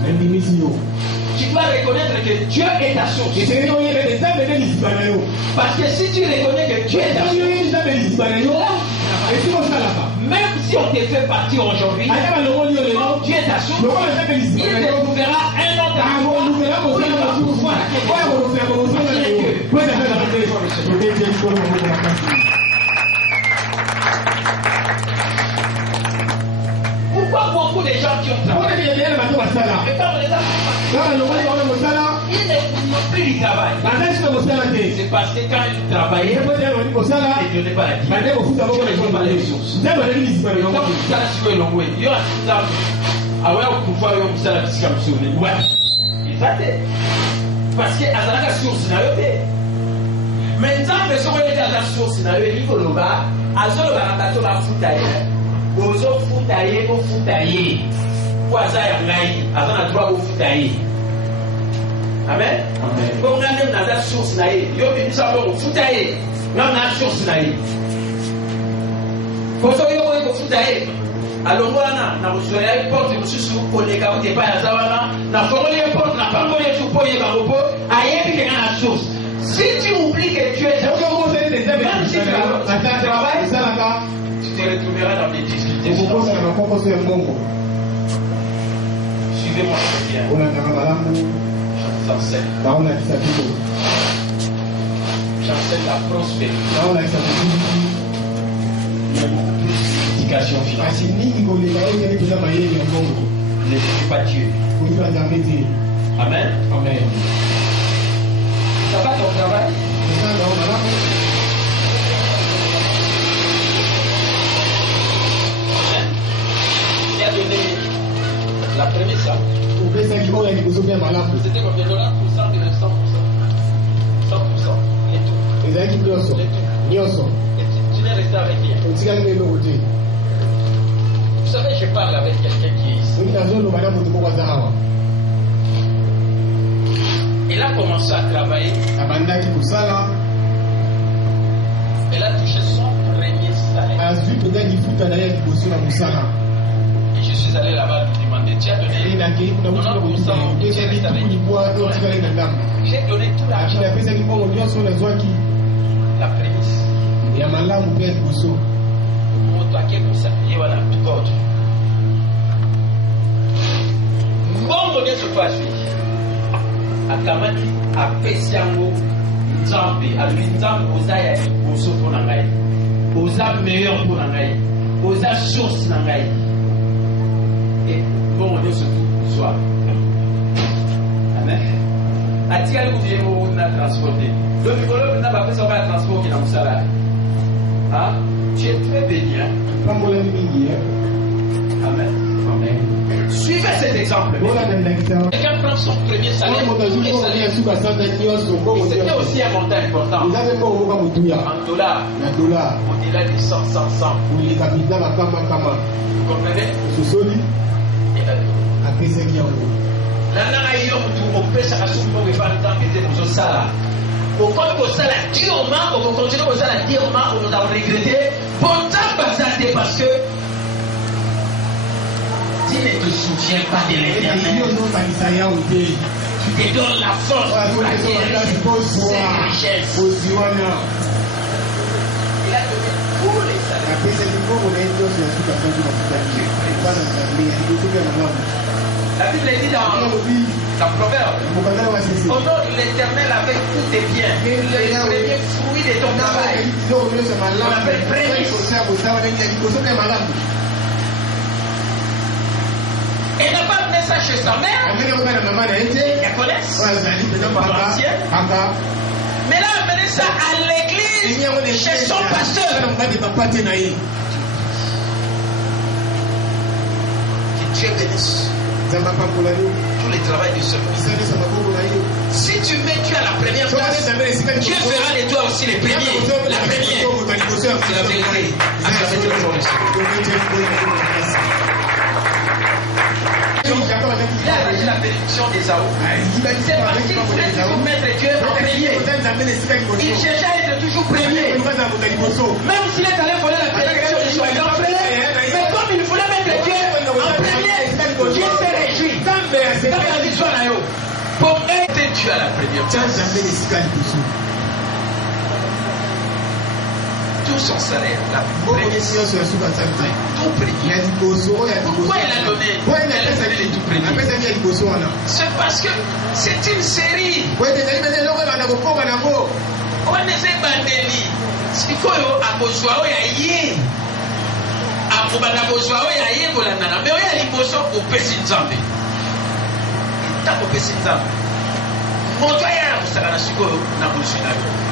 Tu dois reconnaître que Dieu est ta source. Parce que si tu reconnais que Dieu est ta source, même si on te fait partir aujourd'hui, Dieu est ta source, il te trouvera un autre pour pouvoir pourquoi beaucoup de gens qui ont travaillé, ils n'ont plus du travail. C'est parce que quand ils travaillaient, ils ne donnaient pas la vie. Ils n'ont pas les ressources. Parce que azalaka source na yo te. Maintenant, les gens qui ont la source na yo likoloba, azoloba na to la futaye. Bozo futaye ko futaye. Kwa za ya ngai, azana droit ko futaye. Amen. Amen. Ko ngane na da source na ye, yo bi sa ko futaye. Na na source na ye. Bozo yo ko futaye. Alongwana na kusoya porte mususu koleka ko te pa ya zawana na fongoli porte na pangoli tu po ye ba ko ayebi ke na source. Si tu oublies que tu es même si tu travailles, tu te retrouveras dans des difficultés. Suivez-moi très bien. Je vous enseigne. J'enseigne la prospérité. Il y a beaucoup plus d'éducation financière. Ne suis pas Dieu. Amen. Amen. Ça va ton travail? C'était combien de dollars? Pour 100 et 100%. 100%. Les tout. Les tout. Et tu n'es resté avec rien. Vous savez, je parle avec quelqu'un qui est ici. Il a commencé à travailler. Elle a touché son premier salaire. Et je suis allé là-bas lui demander, tu as donné j'ai donné tout l'argent. La prémisse. Mbongo nde sokwaswi akamati apesi yango nzambe alobi nzambe oza ya liboso mpo na ngai oza meilleur mpo na ngai oza source na ngai e mbongo nyonso kozwa amen atikali kovie mo na transporte do mikolo mpenza bapesa oka ya transport okina mosala tu es très béni amen. Amen. Suivez cet exemple. Quelqu'un prend son premier salaire. C'était aussi un montant important. En dollars. Au-delà de 100. Vous comprenez? Parce que Dieu ne te soutient pas de l'Éternel. Tu te donnes la force pour acquérir ces richesses. Il a donné tous les salaires. La Bible dit dans Proverbe, honore l'Éternel avec tous tes biens, les premiers fruits de ton travail. On appelle prémisse. Elle n'a pas amené ça chez sa mère. Elle connaissent. Mais là, elle a amené ça à l'église, chez son pasteur. Que Dieu bénisse tout le travail du service. Si tu mets Dieu à la première place, Dieu fera de toi aussi les premiers. La première. C'est la vérité. Acclamez le Seigneur. Il a régi la bénédiction d'Ésaü. C'est parce qu'il voulait toujours mettre Dieu en premier. Il cherchait à être toujours premier. Même s'il est allé voler la bénédiction de Joël, mais comme il voulait mettre Dieu en premier, Dieu s'est réjoui. Dans la vision là, pour mettre Dieu à la première place. Tout son salaire, la prémisse, tout premier. Pourquoi il a donné les tout premiers? C'est parce que c'est une série. On essaie bandeli. Sikoyo akozwa oya ye. Akobana kozwa oya ye kolandana. Mais oya liboso opesi nzambe. Tako opesi nzambe.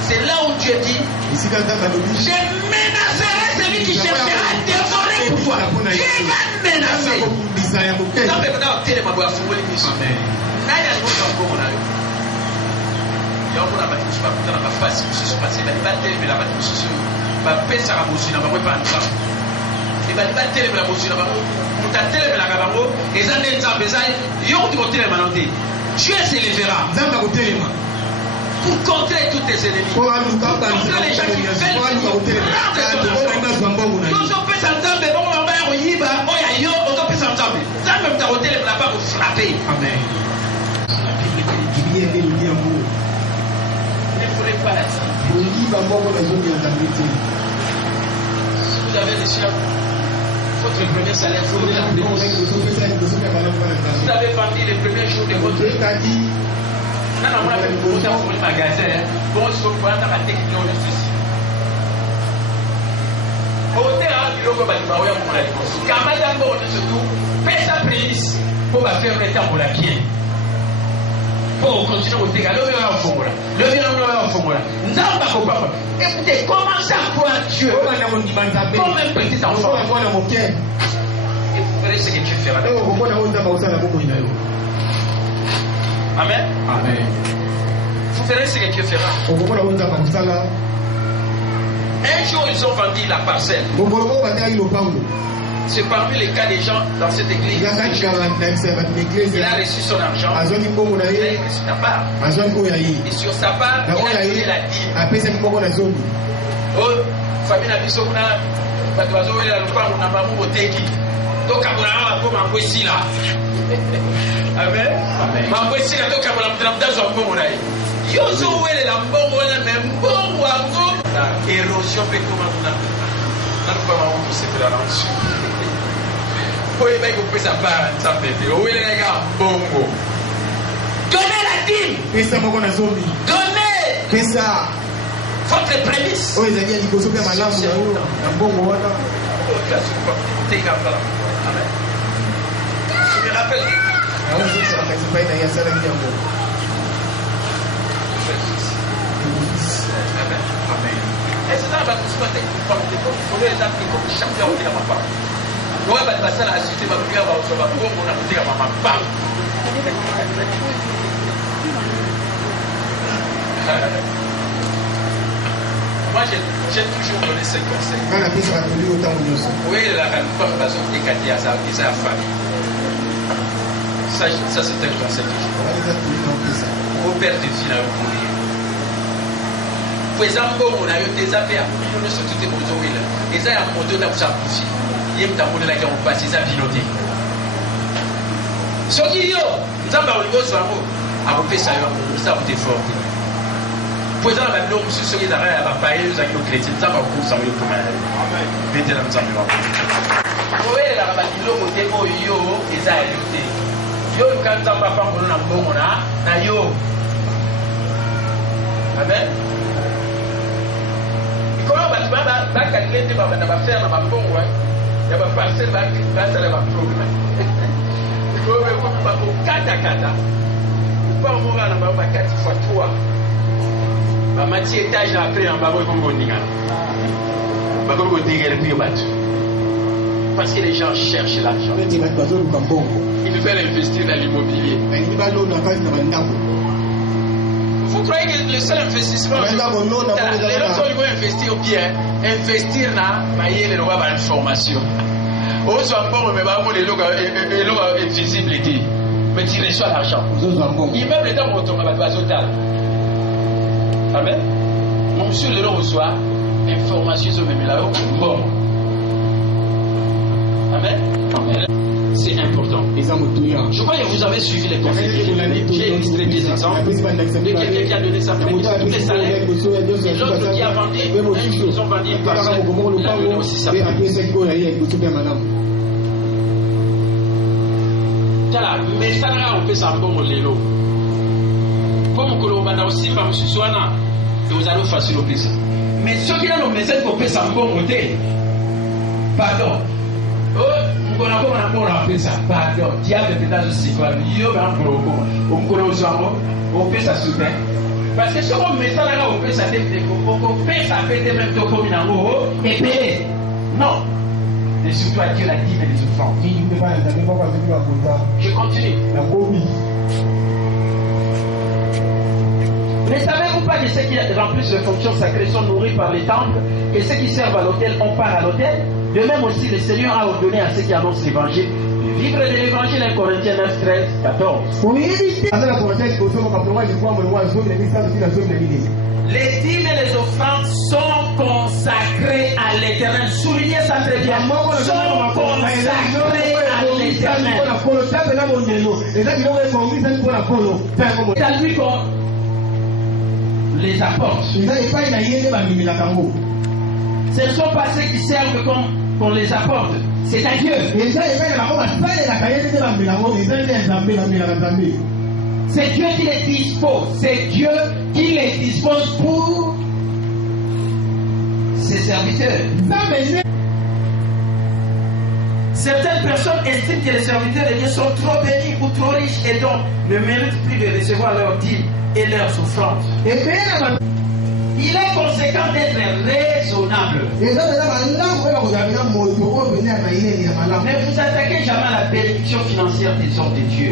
C'est là où Dieu dit, je menacerai celui qui cherchera à dévorer pour toi. Dieu va menacer. Dieu s'élèvera pour contrer tous tes ennemis, pour contrer les gens qui veulent frapper. Ne ferez pas la santé. Si vous avez les chiens, votre premier salaire, vous avez la prémisse. Vous avez vendu les premiers jours de votre vie. Non, on a fait un magasin. Bon, je peux prendre la technologie ceci. Au terrain, il faut que vous ayez quand madame Bon, surtout, faites sa prémisse pour faire un temps pour la pied. Pour continuer au terrain, le verre en fond. Le verre en fond. Écoutez, commencez à croire Dieu. Comme un petit enfant. Et vous verrez ce que Dieu fera. Amen. Amen. Vous verrez ce que Dieu fera. Un jour, ils ont vendu la parcelle. C'est parmi les cas des gens dans cette église. Il a reçu son argent. Il a reçu sa part. Et sur sa part, il a donné la dîme. Oh, famille n'a pas Amen. Érosion peut commencer. Donnez la dîme. Donnez votre prémisse. Je me rappelle. Amen. Et c'est ça, il faut les appeler comme champion de la maman. Moi, je vais passer à la suite, je vais vous dire, je vais vous dire, ma maman. Moi, j'ai toujours donné ces conseils. Oui, la façon d'écarter à sa famille. Ça, c'est un conseil que je donne. Au père de fille, faisant bon, on a eu des affaires, on a surtout des motos, et ça, il y a un moto dans sa bouche. Il y a un moto là qui a passé sa piloté. Ce qui est, nous avons un niveau sur un mot, à vous faire ça, ça vous est fort. Faisant la norme sur ce qui est arrivé à la paille, nous avons chrétiens, nous avons un cours, ça va être comme un. Mettez la nous avons. Oui, la rabattre l'eau, au démo, yo, et ça a été. Yo, quand ça va pas, on a un bon, on a, yo. Amen. Comment va calculer que va faire un bon, il va passer va faire un problème. Il faut que vous kata. Pas au moment où on va 4 fois 3. Ma moitié étage après en bas, comme on dit. Parce que les gens cherchent l'argent. Ils veulent investir dans l'immobilier. Vous croyez que le seul investissement, les gens vont investir bien, investir dans les informations. Au soit bon, mais les visibilité, mais tu reçois l'argent. Immeuble est dans mon tour, à total. Amen. Mon monsieur le reçoit information sur mes là bon. Amen. C'est important. Je crois que vous avez suivi les conseils. J'ai illustré des exemples de quelqu'un qui a donné sa famille tous les salaires. Et l'autre qui a vendu, ils ont vendu une parcelle. Il a donné aussi sa famille. Voilà, mais ça n'a pas fait un bon lélo. Comme que l'on va aussi par M. Soana, vous allez facile au ça. Mais ceux qui ont le message pour faire un bon côté, pardon. On a ça. Pardon. Diable est dans le cycle. On fait ça souvent. Parce que si on met ça là, on fait ça même comme une amour et payer. Non. Et surtout à Dieu la dîme et les offrandes. Je continue. Ne savez-vous pas que ceux qui remplissent les fonctions sacrées sont nourris par les temples et ceux qui servent à l'autel ont part à l'autel? De même aussi, le Seigneur a ordonné à ceux qui annoncent l'évangile de vivre de l'évangile. 1 Corinthiens 9, 13, 14. Les dîmes et les offrandes sont consacrés à l'éternel. Soulignez ça très bien. Sont consacrés à l'éternel. C'est à lui qu'on les apporte. Ce ne sont pas ceux qui servent comme qu'on les apporte. C'est à Dieu. C'est Dieu qui les dispose. C'est Dieu qui les dispose pour ses serviteurs. Certaines personnes estiment que les serviteurs de Dieu sont trop bénis ou trop riches et donc ne méritent plus de recevoir leurs dîmes et leurs offrandes. Il est conséquent d'être raisonnable. Ne vous attaquez jamais à la bénédiction financière des hommes de Dieu.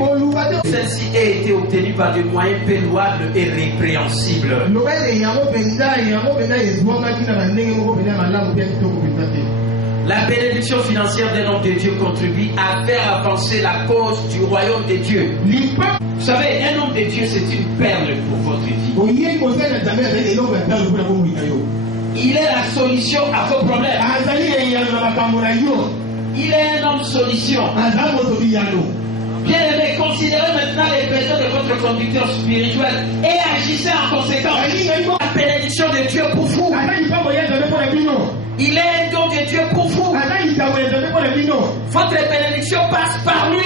Celle-ci a été obtenue par des moyens peu louables et répréhensibles. La bénédiction financière d'un homme de Dieu contribue à faire avancer la cause du royaume de Dieu. Vous savez, un homme de Dieu, c'est une perle pour votre vie. Il est la solution à vos problèmes. Il est un homme solution. Bien aimé, considérez maintenant les besoins de votre conducteur spirituel et agissez en conséquence. La bénédiction de Dieu pour vous. Il est un don de Dieu pour vous. Votre bénédiction passe par lui.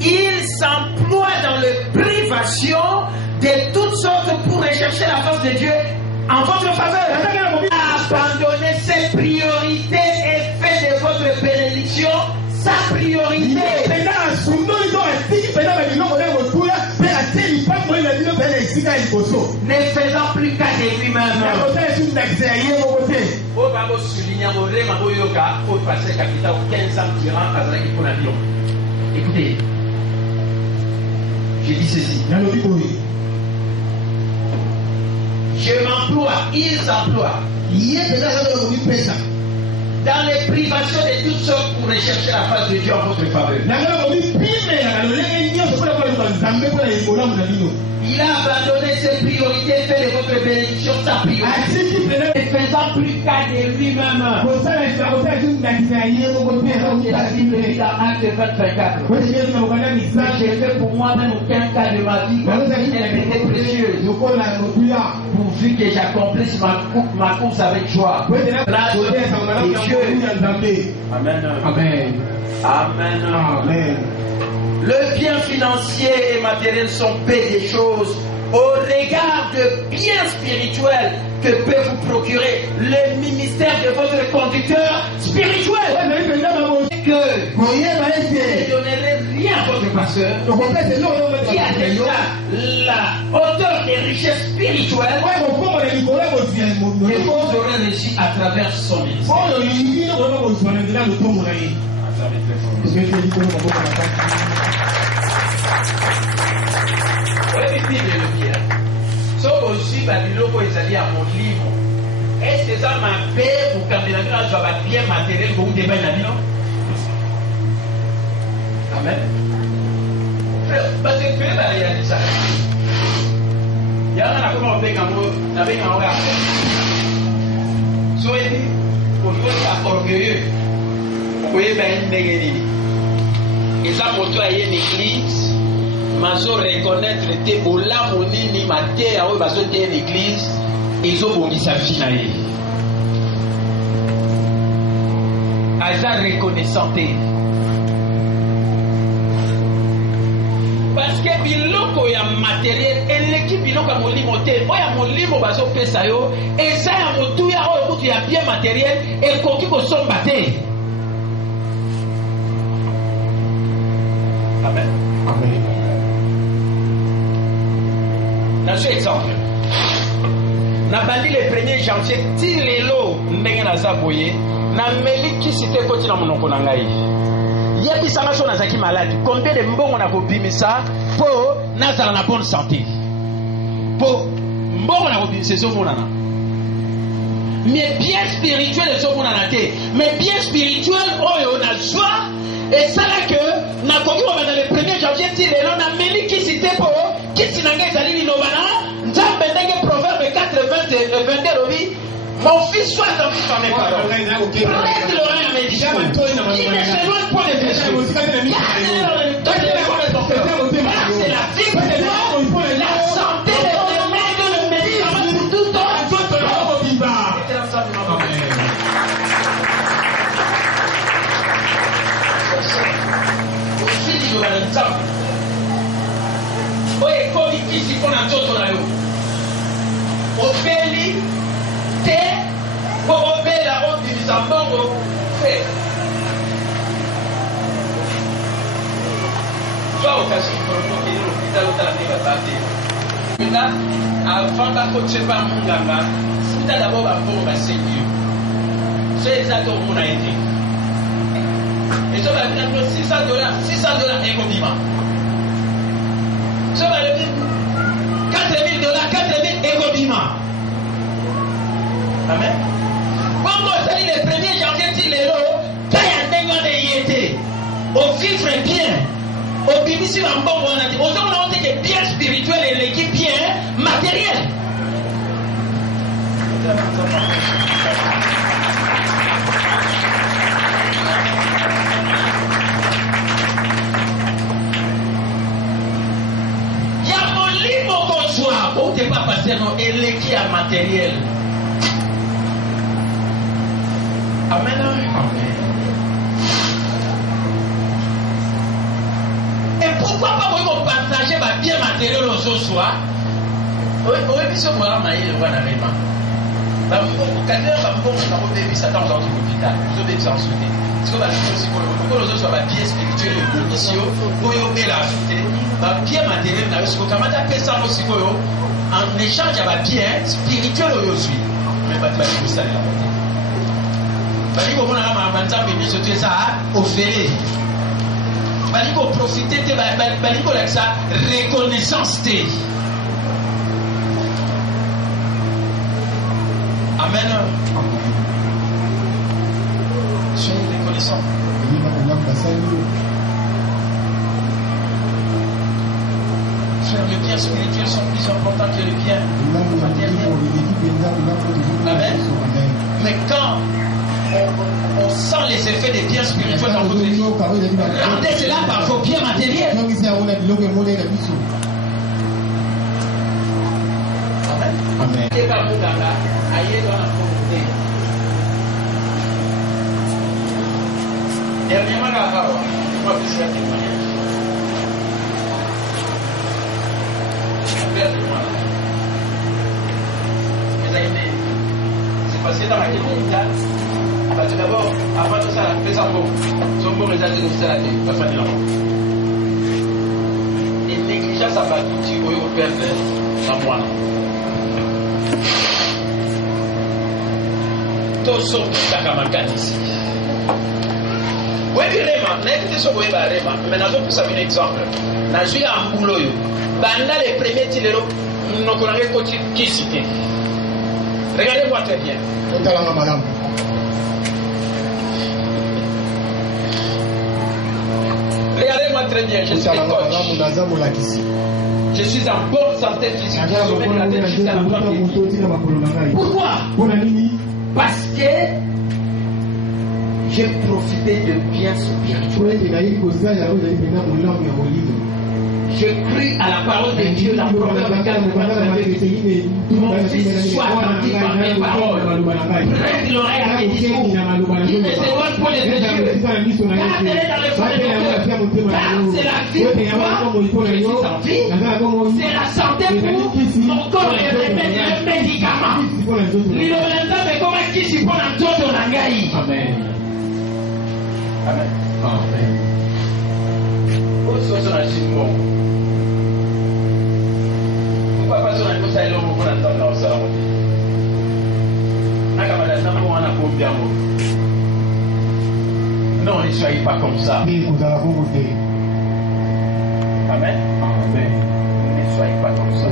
Il s'emploie dans les privations de toutes sortes pour rechercher la face de Dieu en votre faveur. Abandonnez ses priorités et faites de votre bénédiction sa priorité. Ne faisant plus qu'à de lui-même. Écoutez, j'ai dit ceci. Je m'emploie, il s'emploie dans les privations de toutes sortes pour rechercher la face de Dieu en votre faveur. Il a abandonné ses priorités, fait de votre bénédiction sa priorité, ne faisant plus qu'à de lui-même. La Bible dit dans Acte 24. J'ai fait pour moi-même aucun cas de ma vie, elle était précieuse, pourvu que j'accomplisse ma course avec joie. Amen. Amen. Amen. Amen. Le bien financier et matériel sont peu des choses au regard de biens spirituels que peut vous procurer le ministère de votre conducteur spirituel. Que vous ne donnerez rien à votre pasteur qui a déjà la hauteur des richesses spirituelles et vous aurez réussi à travers son ministère. So aussi babiloko ezali ya molimo. Est-ce que ça m'a fait pour kambela bino azwa bien matériel pour débat na bino? Amen. Parce que fait la réalisation. Yana na koma obenga mo na benga mo ya. So edi pour nous orgueilleux. Oye ben ndegeni. Eza moto aye l'église. Mazo reconnaître te bola monini maté a oyo bazo te l'église ezobongisa vie na ye aza reconnaissant te parce que biloko ya matériel eleki biloko ya molimo te oyo ya molimo bazopesa yo eza ya motuya oyo kutu ya bien matériel ekoki kosomba te. Amen. Amen. Dans ce exemple, na bandi le 1er janvier tirelo ndenge naza boye na meli kisite koti na monoko na ngai yebisanga so nazaki malade combien de mbongo na kobimisa po nazala na bonne santé po mbongo na kobimisa ezomonana mais bien spirituel ezomonana te mais bien spirituel oyo nazwa esala ke nakoki kobanda le 1er janvier tirelo na meli kisite po kiti na ngai ezali lilobana nzambe ndenge proverbe 4:22 lobi mon fils soit attentif à mes paroles prête l'oreille à mes discours qui ne s'éloigne point des péchés c'est la vie pour toi la santé des remèdes le médicament pour tout temps aussi lilobana nzambe oyo ekomi kisi mpo na nzoto na yo obeli te mpo obela obimisa mbongo te twa okasi kolonokeli lopitalo otala nde baza te Là, avant de continuer par mon ganga, il faut d'abord avoir un Seigneur. C'est exactement ce qu'on a été. Et ça va dire $600 et compliment. Ça va dire $4,000 et compliment. Amen. Comme vous savez, les premiers janvier, les lots, quand il y a un été, on vivre bien. Au BBC, on a dit que bien spirituel et l'équipe bien matériel. Il y a mon livre qu'on soit, pour ne pas passer non, et l'équipe matériel. Amen. Amen. Et pourquoi pas vous partager ma bien matériel aux autres soirs? Oui, puis ce mois, je vais voir la même. Quand on ça dans l'hôpital, vous avez besoin de soutenir. Parce que les autres soient bien spirituels et commission, pour y la ajouter, bien matériel, parce que quand on a fait ça aussi, en échange, il y a bien spirituel aussi. Mais pas de ça, là. Parce que vous avez ça offert. Parce qu'on profite de ça reconnaissance. Amen. Soyez reconnaissants. Frère, les biens spirituels sont plus importants que les biens matériels. Amen. Mais quand on sent les effets des biens spirituels dans votre vie, rendez cela par vos biens matériels. Amen. Dernièrement, moi, je suis à témoigner. C'est passé dans ma témoignage. Parce que d'abord, avant tout ça, la fait un bon. Son bon résultat de l'officiel à la famille là. Et négligence à part tout, tu peux perdre dans moi. Tous sont dans la camarade ici. Oui, vraiment, n'écoutez ce que vous avez mais nous avons un exemple. Nous avons un boulot. Pendant les premiers tirs, nous avons qui cité. Regardez-moi très bien. Regardez-moi très bien, je suis coach. Je suis en bonne santé physique. Je suis la tête jusqu'à la droite. Pourquoi? Parce que j'ai profité de biens spirituels. Je crie à la parole de Dieu dans Proverbe 4. Mon fils soit attentif à mes paroles. Prête l'oreille à mes discours. Il ne s'éloigne pas les yeux. Gardez-les dans le fond de mon cœur. Car c'est la vie pour moi. Je suis en vie. C'est la santé pour mon corps et le médicament. L'illumination est comme un qui s'y prend en tout dans la gaïe. Amen. Amen. Amen. Pourquoi pas on a ça et l'homme pour entendre ça? Non, ne soyez pas comme ça. Amen. Amen. Ne soyez pas comme ça.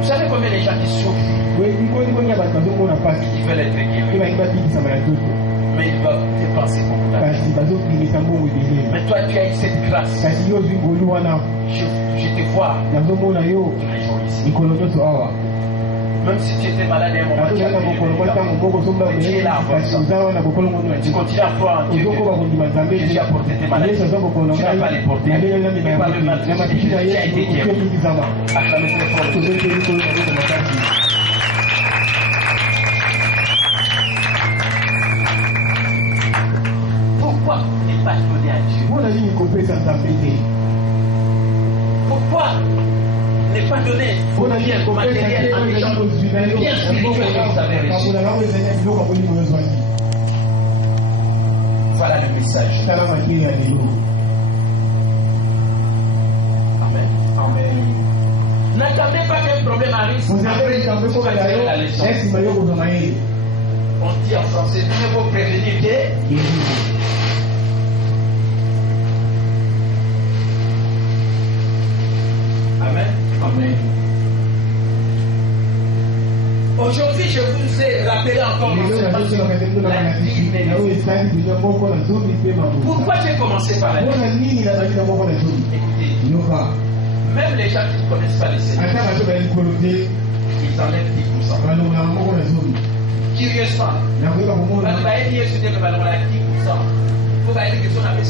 Vous savez combien de gens qui souffrent? Ils veulent être guéris. Mais il va dépenser beaucoup d'argent. Mais toi, tu as eu cette grâce. Je te vois. Même si tu étais malade à un moment, tu es là. Tu continues à croire en Dieu. Jésus a porté tes maladies. Tu n'as pas les porter. Mais par le mal, tu as été guéri. Acclamez très fort. Pourquoi ne pas donner à Dieu? Pourquoi ne pas donner au bien matériel en échange du bien spirituel que vous avez reçu? Voilà le message. Amen. Amen. n'attendez pas qu'un problème arrive. Après, vous allez faire la leçon. On dit en français, mieux vaut prévenir que... Amen. Amen. Aujourd'hui, je vous ai rappelé encore la vie. Pourquoi j'ai commencé par la vie? Écoutez, même les gens qui ne connaissent pas le Seigneur, ils enlèvent 10%. Curieusement, vous allez dire que vous allez 10%. Vous allez dire que vous avez 10%.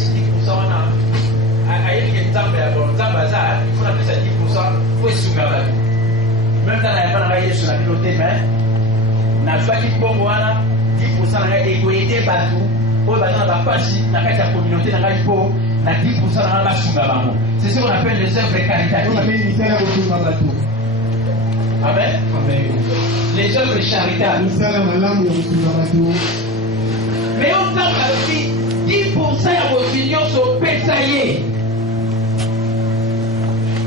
Il faut appeler ça 10%. Vous êtes sous la vie. Même dans la vie, sur la piloté, mais n'a pas qu'il faut voir 10% d'égoïté partout. Pour la passer dans la communauté, dans la 10% dans la sous-gabanon. C'est ce qu'on appelle les œuvres caritatives. Amen. Les œuvres charitables. Mais on t'a aussi 10% de vos unions sont pétaillées.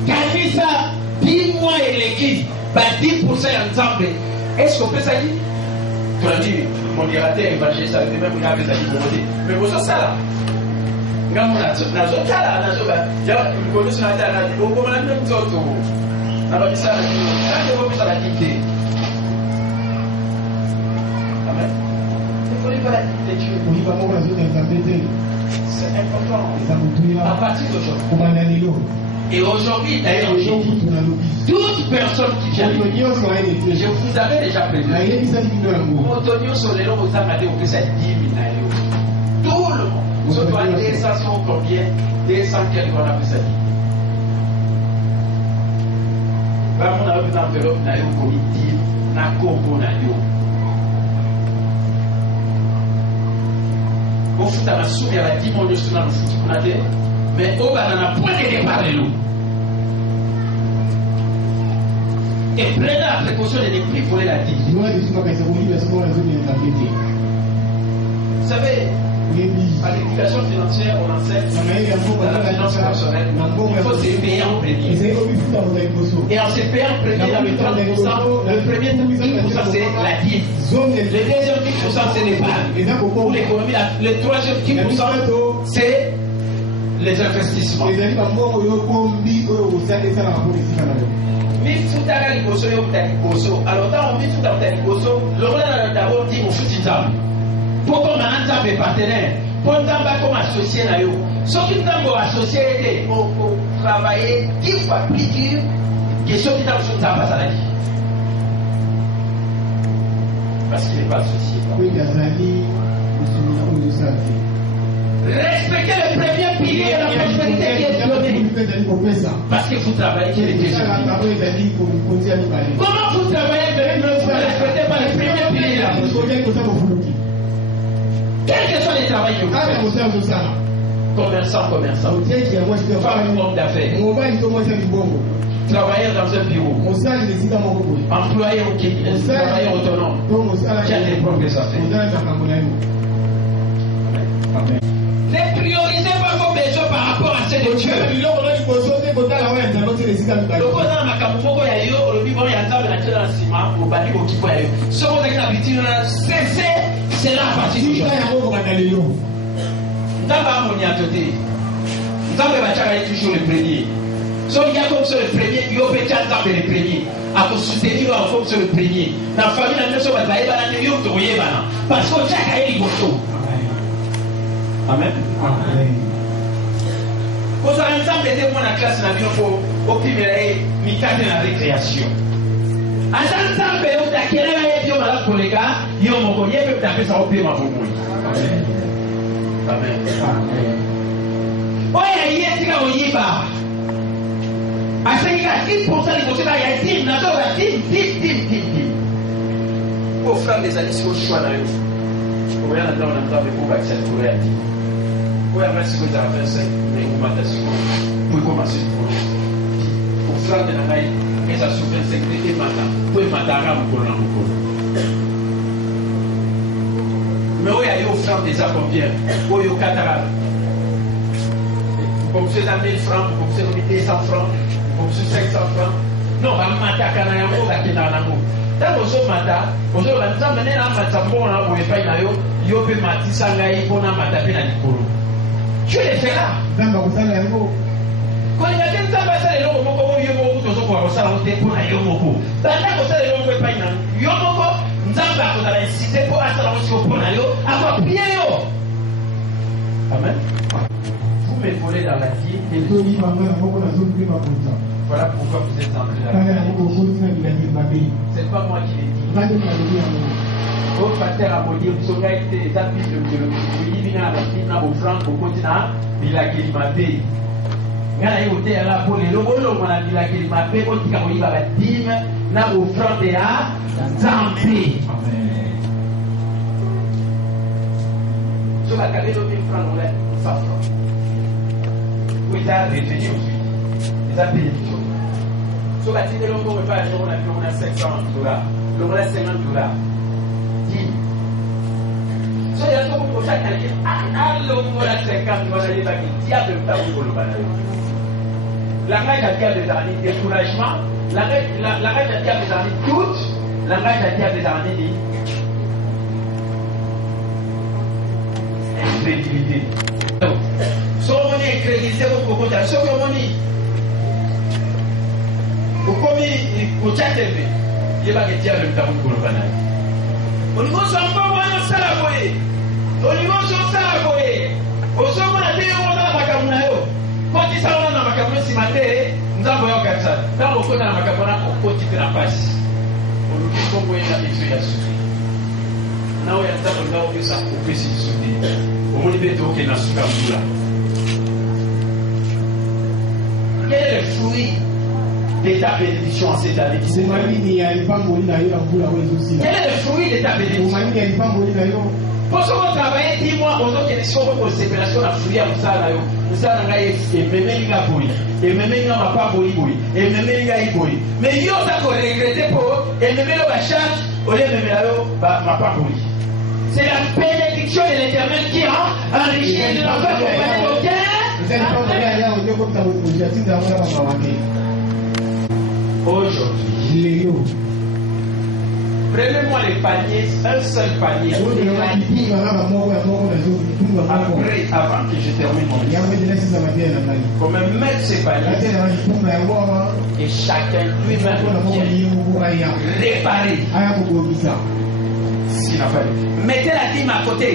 Gagnez ça 10 mois et l'équipe. 10% ensemble. Est-ce qu'on peut ça dire? Tu as dit, mon directeur évangéliste, ça même vous avez ça dit pour voter. Mais vous savez ça là. Quand on a ça là, on a connu sur la terre, on a dit, on a même d'autres. On a dit ça, on a dit ça la quitter. Amen. Il ne faut pas la quitter. C'est important. À partir d'aujourd'hui. Et aujourd'hui, d'ailleurs, toute personne qui vient, je vous avais déjà prévenu. Antonio Solero, vous avez dit que c'est 10 000. Tout le monde. Ce soit 200 combien? 200 quelques on a fait ça. Quand on a eu une enveloppe, on a eu un comité, on a eu au foot, on a soumis à la 10 000 sur le foot. Mais au bas, on a point de départ de l'eau. Et prenez la précaution de ne plus voler la vie. Vous savez, à l'éducation financière, on enseigne dans la finance personnelle. Il faut se payer en premier. Et en se payant en premier, dans le 30%, le premier 10%, c'est la dîme. Le deuxième 10%, c'est l'épargne. Pour l'économie, le troisième 10%, c'est les investissements. Alors, quand on vit tout à fait, l'on d'abord dit au football. Pourquoi on a un partenaire? Pourquoi on a comme associé? Sauf que nous avons associé pour travailler 10 fois plus dur que ceux qui ont pas à la vie. Parce qu'il n'est pas associé. Respectez le premier pilier de la prospérité qui est donné. Parce que vous travaillez qui est déjà. Comment vous travaillez de ne vous respectez pas le premier pilier de la prospérité? Quels que soient les travailleurs que vous faites, commerçant, femme, homme d'affaires, travailleur dans un bureau, employé au Québec, travailleur autonome, qui a des propres affaires. Ne priorisez pas vos besoins par rapport à ceux de Dieu. Cessez cela à partir d'aujourd'hui. Nous avons toujours le premier. Si on y a comme sur le premier, il y a peut-être le premier. À vous soutenir comme sur le premier. Dans la famille, on va parce que chaque année, il faut. Amen. Vous avez ensemble été dans la classe au primaire, mais dans la récréation. Ensemble, vous avez été dans la classe, vous avez été dans la classe, vous avez été dans la classe. Amen. Oui, il y a des gens qui ont à ce qu'il y a 10% de vos il y a 10. Au frère des amis, c'est au choix d'ailleurs. Vous voyez, on entend avec vous, c'est le courrier. Vous voyez, si vous avez fait ça, vous pouvez commencer pour frère de la maille, et ça souffre de sécurité matin. Vous pouvez m'attendre à vous connaître. Mais oui, il y a au frère déjà combien? Oui, au Qatar. Comme c'est 1000 francs, comme c'est 200 francs, comme c'est 500 francs. Non, bamataka na yango bakendaka nango ntango ozomata ozoloba nzambe nde namata mbongo na boye epai na yo yo mpe matisa ngai mpo namata mpe na likolo tu le feras nzambe akosala yango kolinga te nzambe asala eloko moko oyo yo moko tozokoka kosala ngo te mpo na yo moko banda kosala eloko moko epai na yo moko nzambe akozala insiste mpo asala ngo siko mpo na yo akopie yo amen vous m'épaulez dans la vie et voilà pourquoi vous êtes entrés là. C'est pas moi qui l'ai dit. Au pater a dit que vous avez été des amis de l'Union au Franc, au continent, il a qu'il m'a dit. Quand il était là pour les logos, on a dit qu'il m'a fait, on dit qu'il va dire, na au Franc de la Zambie. Sur la carrière de 1000 francs, on l'a 100 francs. Vous avez retenu aussi. Vous avez payé. Sur la tête de l'homme, on a $500. L'homme a $50. 10. Sur les autres, pour chaque année, l'homme a $50. On a dit qu'il y a de temps pour le banal. La règle a dit des années découragement. La règle a dit des années doute. La règle a dit des années incrédulité. So on est incrédulité pour beaucoup de choses. On est ukomi kuchatembe yeba ketia le tabu kolobana onimo samba wana sala boye onimo sala boye osoma na te ona makamuna yo koti sawa na makamuna simate nzambo yo kanza tango kota na makamuna koti na pasi oluki kombo ena efe ya sufi nawe ya nzambo ngao pesa opesi sufi omoni beto ke na suka mbula quel est le fruit de ta bénédiction en cette année? Quel est le fruit de ta bénédiction? Pour ce qu'on travaille, dis-moi, on a une séparation de la fruit à Moussala. Moussala n'a et même n'a boui, et même n'a pas boui, et même n'a boui. Mais il y a regretté pour, et même la charge, au lieu de même n'a pas boui. C'est la bénédiction de l'Éternel qui a enrichi de la fête aujourd'hui. Prenez-moi les paniers, un seul panier. Après, avant que je termine mon livre, faut me mettre ces paniers et chacun lui-même réparer ce qu'il n'a pas dit. Mettez la dîme à côté.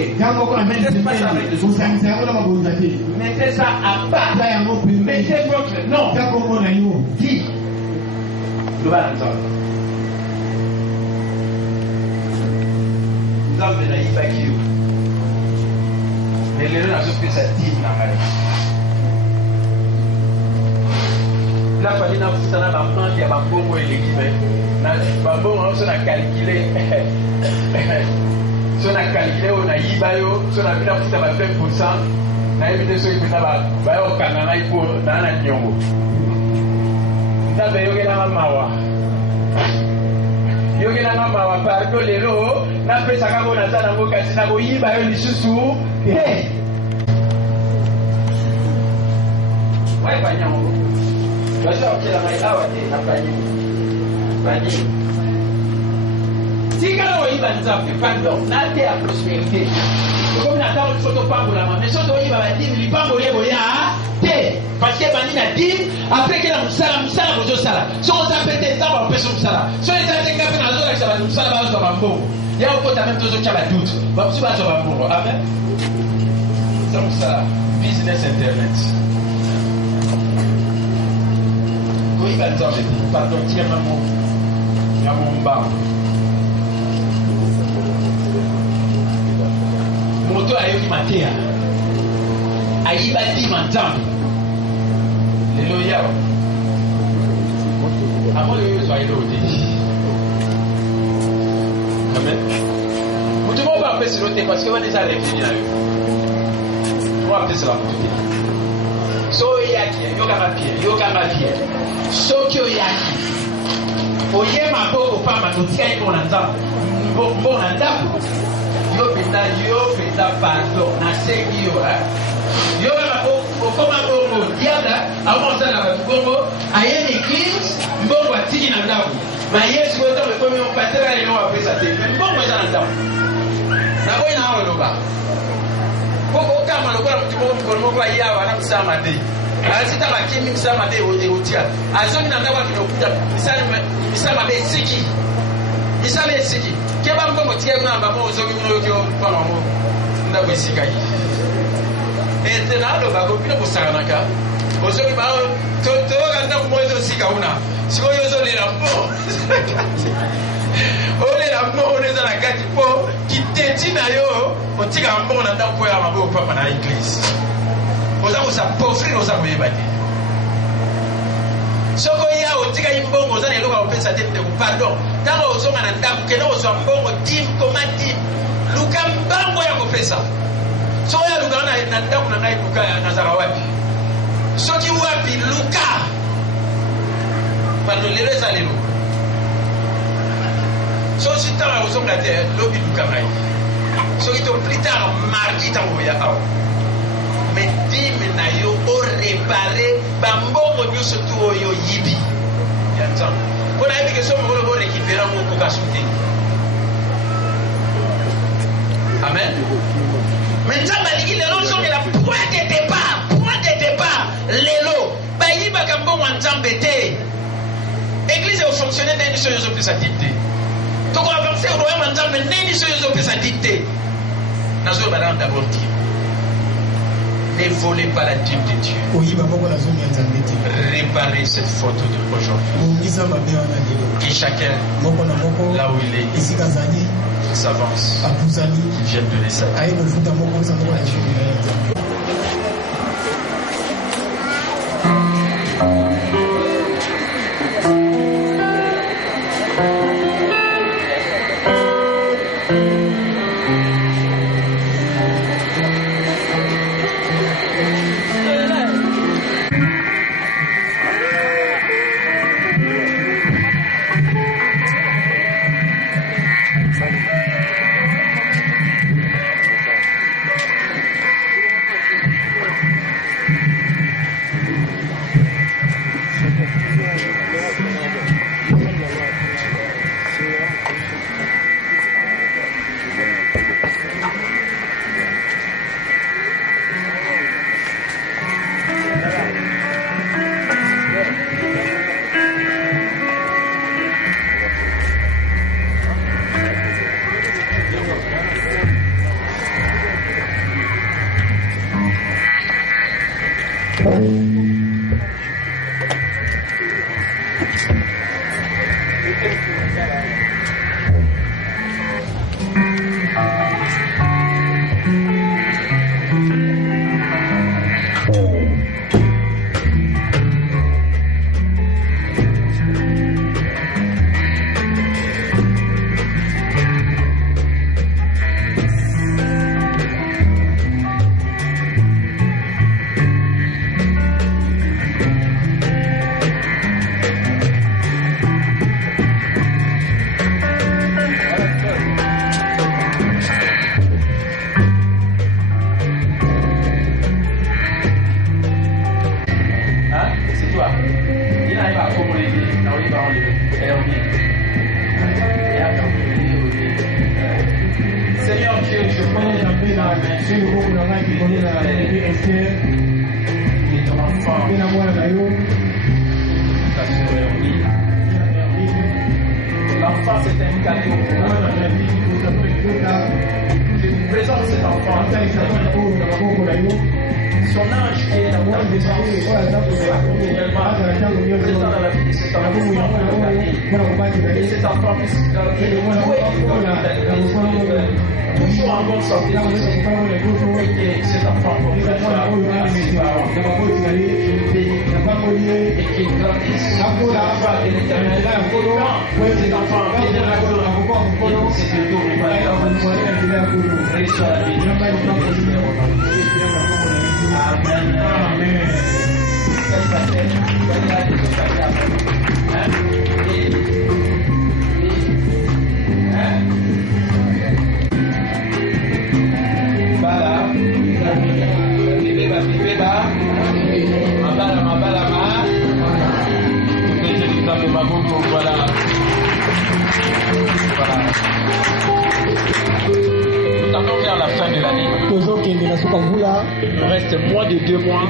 Mettez pas ça avec les autres. Mettez ça à part. Mettez votre nom. Dis. Nzambe na yibaki yo lelo nazopesa dime na ngai lafali nafuta na bamante ya bambongo eleki me bambongo so na calcule oyo nayiba yo so na bina futa ba 20% nayebi te soki mpena bayokanga ngai mpo naa na niongo nzambe yokelanga mawa yokelanga mawa pardo lelo napesaka ngo naza nango kasi nakoyiba yo lisusu te waepanyango baso akela ngai awa te na pani tikala oyiba nzambe pardon nate ya prospérité okomi na ntango biso topambolama mais so toyiba badimi lipamboli eboya te parce que bandi na dime après kela mosala bozosala so oza mpe te nzambe apesa mosala so eza te nga mpe nazolakisa bato mosala bazwa bambongo ya okota meme tozotya badute bamosu bazwa bambongo amen eza mosala business internet koyiba nzambe te pardon tiemamo ya mombango moto ayoki mateya ayiba dima nzambe lelo yawa amoni oyo ezwa eloo te amen moto moko bapeselo te parce que wana eza revenu na yo mo apesela moto te so oyaki yokanga pie soki oyaki oyema mpo opamba totikaki mpo na nzambe mpo na ndako yo penza pardon nasengi yo yo okoma bongo diable aomosala bato bongo aye l'église mbongo atiki Mais Yesu oto me komi on patera ino apesa te. Bon mo jana ndam. Na boy na hawo loba. Koko kama lokola mtimo mkono kwa yawa na msama de. Alisita bakimi msama de otia. Azoni na ndawa kinokuta misama be siki. Misama be siki. Keba mkongo tie kuna mbamo ozoki kuno yokyo kwa mamo. Ndako isika yi. Ete na alo bako pino kusaranaka. Ozoki ba to ganda kumozo sika una. Siko yozo le rambo. Ole rambo oneza na kati po kiteti na yo otika mbongo na ndako ya mabo papa na église. Oza sa pauvrir oza koyeba te. Soko ya otika imbongo oza na loka opesa te ndeko pardon. Tango ozonga na ndako kena ozwa mbongo dim komati. Luka mbango ya kopesa. So ya luka na ndako na ngai luka ya nazara wapi. Soki wapi luka. Pardon lelo eza lelo. So si tanga ozonga te lobi luka ngai. Soki to plus tard mardi tango ya awa. Mais dime na yo o réparer bambongo nyuso tu oyo yibi. Yanzan. Pona hivi ke somo ko récupérer mo ko kasute. Amen. Maintenant baliki lelo so la point de départ lelo bayiba kambongo nzambe te. Église au fonctionner dans une chose plus à dicter. Donc on va penser au royaume nzambe neni so yo plus à dicter. Nazo balan d'abord dire. Ne volez pas la dîme de Dieu. Réparez cette faute d'aujourd'hui. Que chacun, là où il est, s'avance, qu'il vienne donner sa vie. L'enfant, c'est un cadeau. Je vous présente cet enfant. Son âge est la moindre des présent dans la vie de cet enfant. Et cet enfant puisse toujours en bonne santé. Et que cet enfant et qu'il grandisse la foi de l'éternel. Quand cet enfant vient de la gloire, c'est de tout reçoit la bénédiction. Amen. Amen. Voilà. Voilà. Il reste moins de 2 mois.